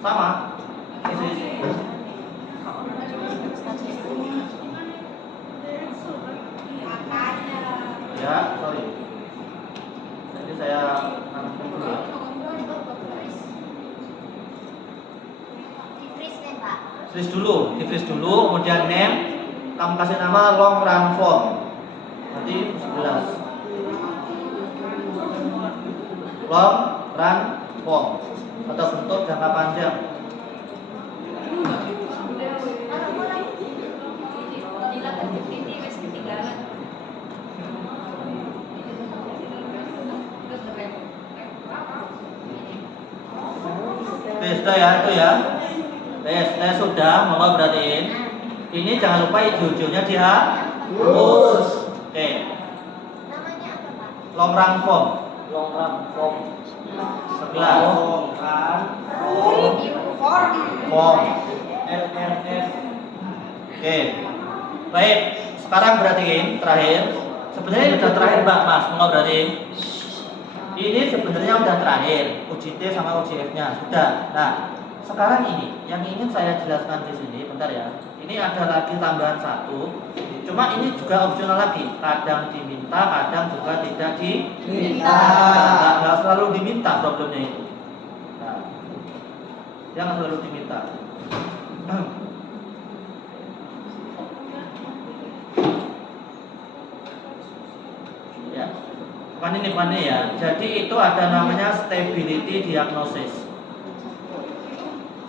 Sama. Ya, sorry. Jadi saya nanti dulu ya. Di freeze dulu, kemudian name, kamu kasih nama long run form. Nanti 11. Long run form atau bentuk jangka panjang. Sudah ya itu ya. Sudah, mau perhatiin. Ini jangan lupa hijau-hijaunya dihapus. Oke. long run form. Long run form. 11. Form. RRF. Oke. Baik, sekarang perhatiin terakhir. Sebenarnya ini udah terakhir Mbak Mas, mau berarti. Ini sebenarnya udah terakhir, uji T sama uji F-nya sudah. Nah, sekarang ini yang ingin saya jelaskan di sini, bentar ya. Ini ada lagi tambahan satu. Cuma ini juga opsional lagi. Kadang diminta, kadang juga tidak diminta. Nggak selalu diminta problemnya itu. Nah, jangan selalu diminta. Ya, bukan ini ya. Jadi itu ada namanya stability diagnosis.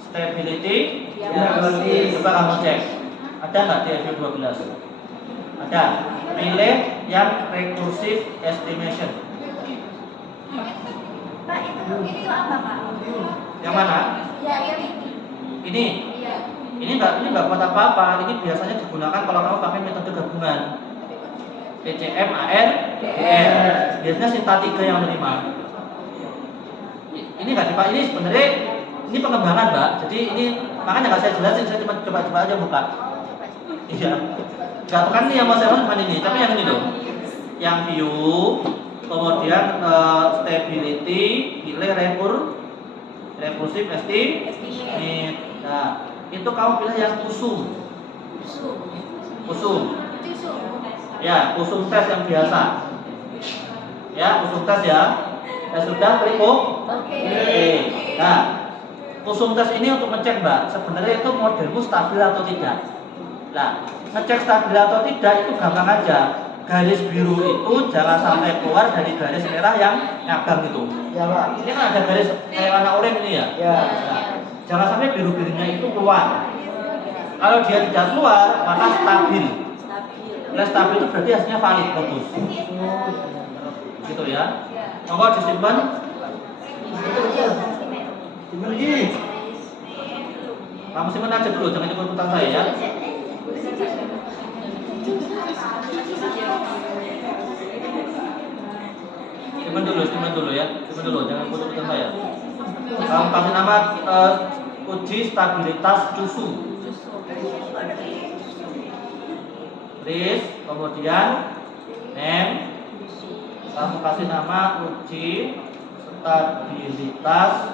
Stability diagnosis. Coba kamu cek. Ada nggak di FU 12? Ada. Pilih yang recursive estimation. Pak, itu apa, Pak? Yang mana? Ya, ini. Ini. Iya. Ini nggak buat apa-apa. Ini biasanya digunakan kalau kamu pakai metode gabungan. PCM, AR, DR. Biasanya Sinta 3 yang menerima. Ini nggak sih Pak? Ini sebenarnya ini pengembangan Mbak. Jadi ini makanya nggak saya jelasin. Saya cuma coba aja buka. Iya. Nggak bukan ini yang mau saya bukan ini, tapi yang ini loh. Yang view, kemudian stability, pilih recursive estimate. Nah, itu kamu pilih yang kusum. Ya, kusum tes yang biasa. Ya, kusum tes ya. Ya sudah, klik Oke. Nah, kusum tes ini untuk ngecek Mbak, sebenarnya itu modelmu stabil atau tidak. Nah, ngecek stabil atau tidak itu gampang aja. Garis biru itu jangan sampai keluar dari garis merah yang ngabang itu. Ya Pak. Ini kan ada garis kayak warna oranye ini ya. Ya. Nah, jangan sampai biru-birunya itu keluar. Kalau dia tidak keluar, maka stabil. Nah, stabil itu berarti hasilnya valid, bagus. Gitu ya. Monggo disimpan. Kamu simpan aja dulu, jangan ikut-ikutan saya ya. Simpan dulu ya. Simpan dulu, jangan ikut-ikutan saya. Kamu kasih nama uji stabilitas CUSU. Please, kemudian name. Kamu kasih nama uji stabilitas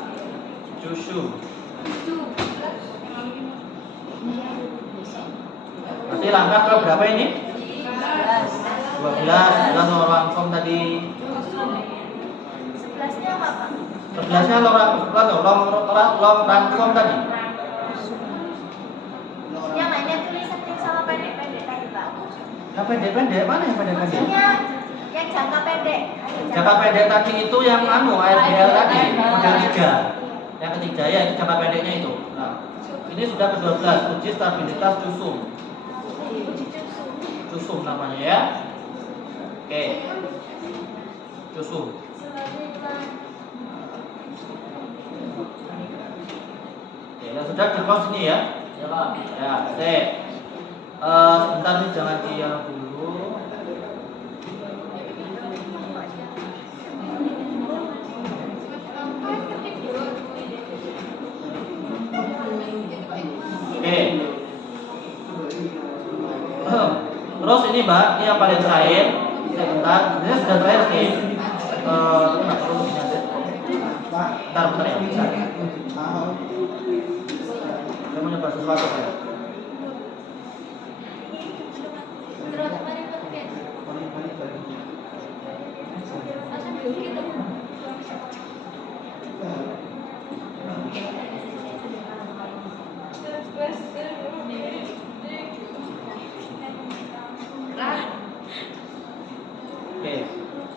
CUSU. Berarti langkah ke berapa ini? 12 orang form tadi. 11-nya apa, Pak? 11-nya long run form tadi. Yang lainnya tulisannya sama pendek-pendek tadi, Pak. Yang pendek-pendek mana yang pendek-pendek? Maksudnya yang jangka pendek. Jangka pendek tadi itu yang ARDL tadi, model 3. Yang ketiga ya, itu jangka pendeknya itu. Nah, ini sudah ke-12, uji stabilitas CUSUM. CUSUM namanya ya. Oke. CUSUM. Oke, ya sudah di-pause sini ya. Ya, Pak. Ya, oke. Sebentar nih jangan diam dulu. Oke. Terus ini Mbak, ini yang paling terakhir. Sebentar, ini sudah terakhir sih. Nggak perlu ini aja. Bentar ya. Saya mau nyoba sesuatu ya. Oke,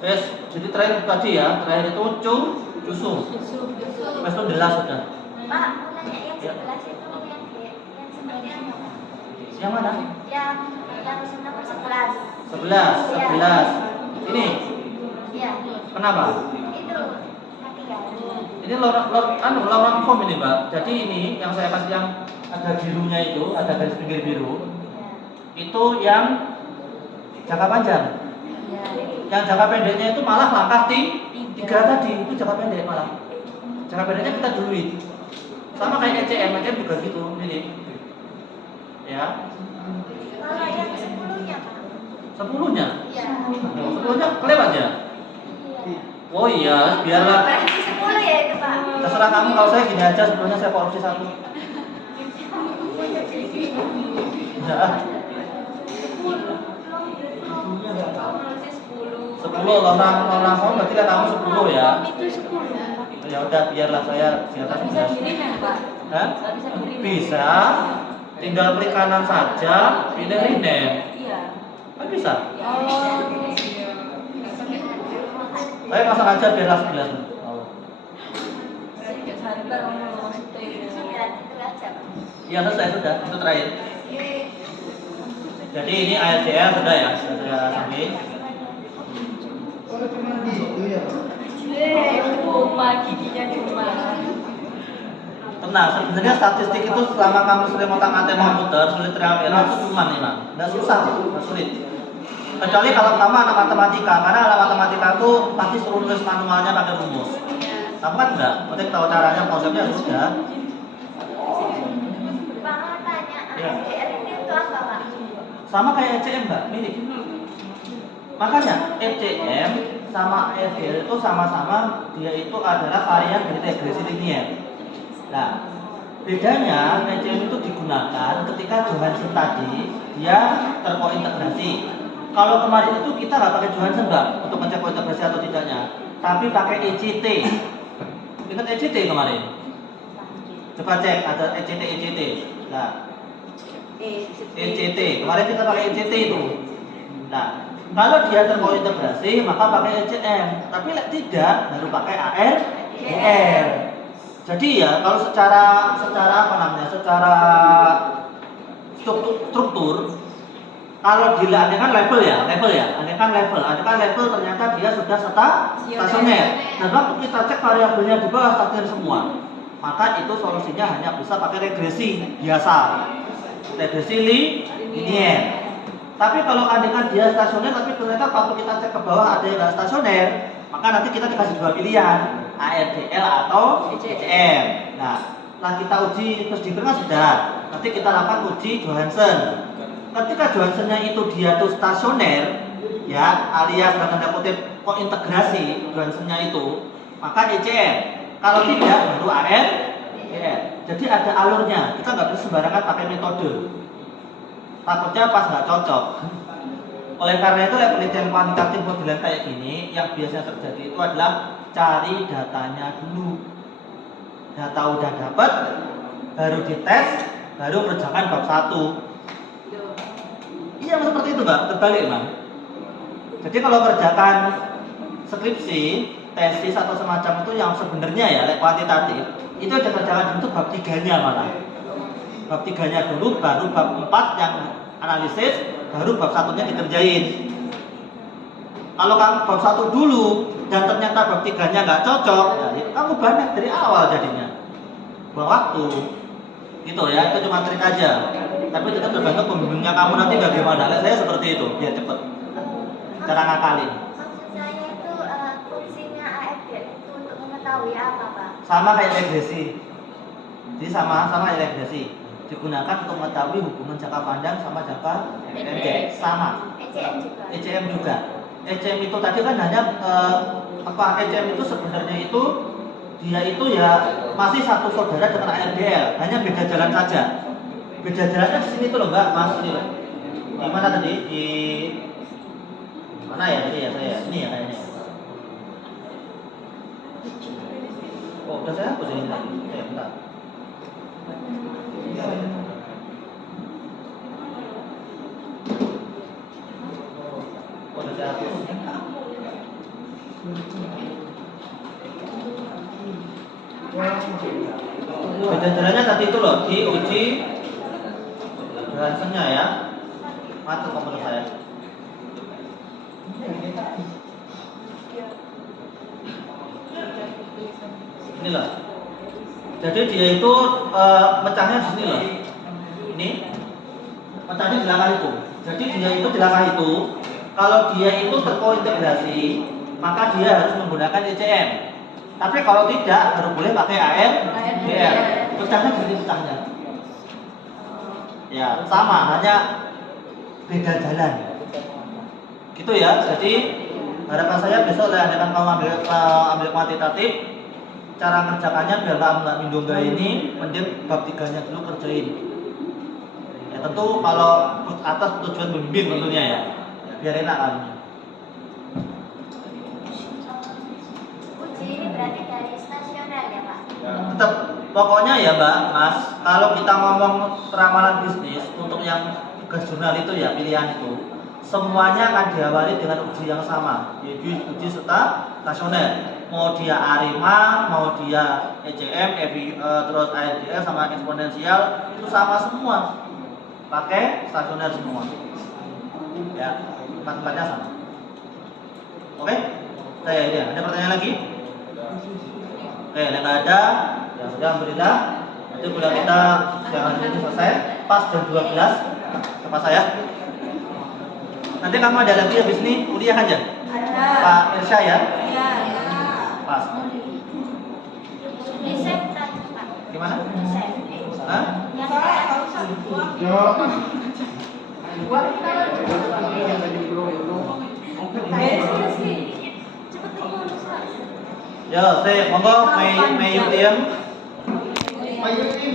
wes, jadi terakhir tadi ya, terakhir itu CUSUM. Wes itu jelas sudah. Pak, mau nanya yang 11 itu yang sebenarnya apa? Yang mana? Yang nomor 11. 11. Ini. Iya. Kenapa? Itu kaki garis. Ini lorong form ini Mbak. Jadi ini yang saya kasih yang ada birunya itu, ada garis pinggir biru. Itu yang jangka panjang. Iya. Yang jangka pendeknya itu malah langkah 3 tadi, itu jangka pendek malah. Jangka pendeknya kita duluin. Sama kayak ECM juga gitu, ini. Ya. Kalau yang 10-nya, Pak. 10-nya? Iya. 10-nya kelewat ya? Oh iya, biarlah. Berarti 10 ya itu, Pak. Terserah kamu, kalau saya gini aja, sebelumnya saya korupsi 1. Ya. 10 orang kamu berarti lah kamu 10 ya. Itu 10. Ya udah biarlah saya silakan Bisa 11. diri kan, Pak? Hah? Bisa diri. Bisa. Tinggal klik kanan saja, pilih rename. Iya. Kan bisa. Oh. Saya pasang aja biarlah 11. Oh. Sadar maksudnya itu. Sudah itu aja, Pak. Iya selesai sudah, itu terakhir. Jadi ini ASDL sudah ya, sudah saya sampai. Oh, cuma gitu ya. Cuma giginya cuma. Tenang, sebenarnya statistik itu selama kamu sering otak-atik komputer, sulit trial error itu cuma nih, Bang. Nggak susah, nggak sulit. Kecuali kalau kamu anak matematika, karena anak matematika itu pasti suruh nulis manualnya pakai rumus. Kamu kan enggak, penting tahu caranya, konsepnya sudah. Pak, mau tanya, Ya. ASDL ini untuk apa, Pak? Sama kayak ECM, Mbak, mirip. Makanya ECM sama ASDL itu sama-sama dia itu adalah varian dari regresi linier. Nah, bedanya ECM itu digunakan ketika Johansen tadi dia terkointegrasi. Kalau kemarin itu kita nggak pakai Johansen, Mbak, untuk ngecek kointegrasi atau tidaknya, tapi pakai ECT. Ingat ECT kemarin? Coba cek ada ECT. Nah, ECT. Kemarin kita pakai ECT itu. Nah, kalau dia terkointegrasi maka pakai ECM. Tapi tidak baru pakai ARDL. Jadi ya kalau secara apa namanya? Secara struktur kalau dilanjutkan level ya, andaikan level ternyata dia sudah stasioner. Dan waktu kita cek variabelnya di bawah stasioner semua, maka itu solusinya hanya bisa pakai regresi biasa, regresi linier. Tapi kalau andaikan dia stasioner, tapi ternyata waktu kita cek ke bawah ada yang nggak stasioner, maka nanti kita dikasih dua pilihan, ARDL atau ECM. Nah, setelah kita uji terus kan sudah, nanti kita lakukan uji Johansen. Ketika Johansennya itu dia tuh stasioner, ya alias dalam tanda kutip kointegrasi Johansennya itu, maka ECM. Kalau tidak baru ARDL. Jadi ada alurnya. Kita nggak bisa sembarangan pakai metode. Takutnya pas nggak cocok. Oleh karena itu, penelitian kuantitatif modelan kayak gini, yang biasanya terjadi itu adalah cari datanya dulu. Data udah dapat, baru dites, baru kerjakan bab 1. Iya, seperti itu, Mbak. Terbalik, Bang. Jadi kalau kerjakan skripsi, tesis atau semacam itu yang sebenarnya ya, kuantitatif, itu ada kerjakan dulu bab 3-nya malah. Bab 3-nya dulu, baru bab 4 yang analisis, baru bab 1-nya dikerjain. Kalau kamu bab 1 dulu dan ternyata bab 3-nya nggak cocok, ya kamu banyak dari awal jadinya. Buang waktu. Gitu ya, itu cuma trik aja. Tapi tetap tergantung pembimbingnya kamu nanti bagaimana. Saya seperti itu, biar cepet. Cara ngakalin. Maksud saya itu fungsinya ARDL itu untuk mengetahui apa, Pak? Sama kayak regresi. Jadi sama kayak regresi. Digunakan untuk mengetahui hubungan jangka panjang sama jangka pendek. Sama. ECM juga. ECM juga. ECM itu tadi kan hanya ECM itu sebenarnya itu dia itu ya masih satu saudara dengan ARDL, hanya beda jalan saja. Beda jalannya di sini tuh loh, Mbak, Mas, ini loh. Di mana tadi? Di mana ya? Ini ya saya. Ini ya kayaknya. Oh, udah saya hapus ini tadi. Bentar. Oh, udah saya hapus. Beda jalannya tadi itu loh, diuji Johansennya ya. Mati komputer saya. Ini loh. Jadi dia itu mecahnya di sini loh. Ini mecahnya di langkah itu. Jadi dia itu di langkah itu Kalau dia itu terkointegrasi, maka dia harus menggunakan ECM. Tapi kalau tidak, baru boleh pakai ARDL. Pecahnya jadi pecahnya. Ya, sama, hanya beda jalan. Gitu ya. Jadi harapan saya besok akan kamu ambil kuantitatif. Cara ngerjakannya biar kamu nggak mindongga ini, mending bab 3-nya dulu kerjain. Ya tentu kalau atas tujuan membimbing tentunya ya, biar enak kan. Uji ini berarti dari stasioner ya Pak? Tetap pokoknya ya Mbak, Mas, kalau kita ngomong ramalan bisnis untuk yang tugas jurnal itu ya pilihan itu, semuanya akan diawali dengan uji yang sama, yaitu uji stasioner. Mau dia ARIMA, mau dia ECM, terus ARDL sama eksponensial itu sama semua, pakai stasioner semua. Ya, tempat-tempatnya sama. Oke? Ya, ada pertanyaan lagi? Oke, nggak ada. Ya sudah, alhamdulillah. Nanti kuliah kita siang hari ini selesai, pas jam 12 tempat saya. Nanti kamu ada lagi habis ini kuliah aja? Ada. Pak Irsya ya? Iya. Pas. Desain tadi Pak. Gimana? Desain. Hah? Yang saya Yo, monggo may you team. Mayu tim.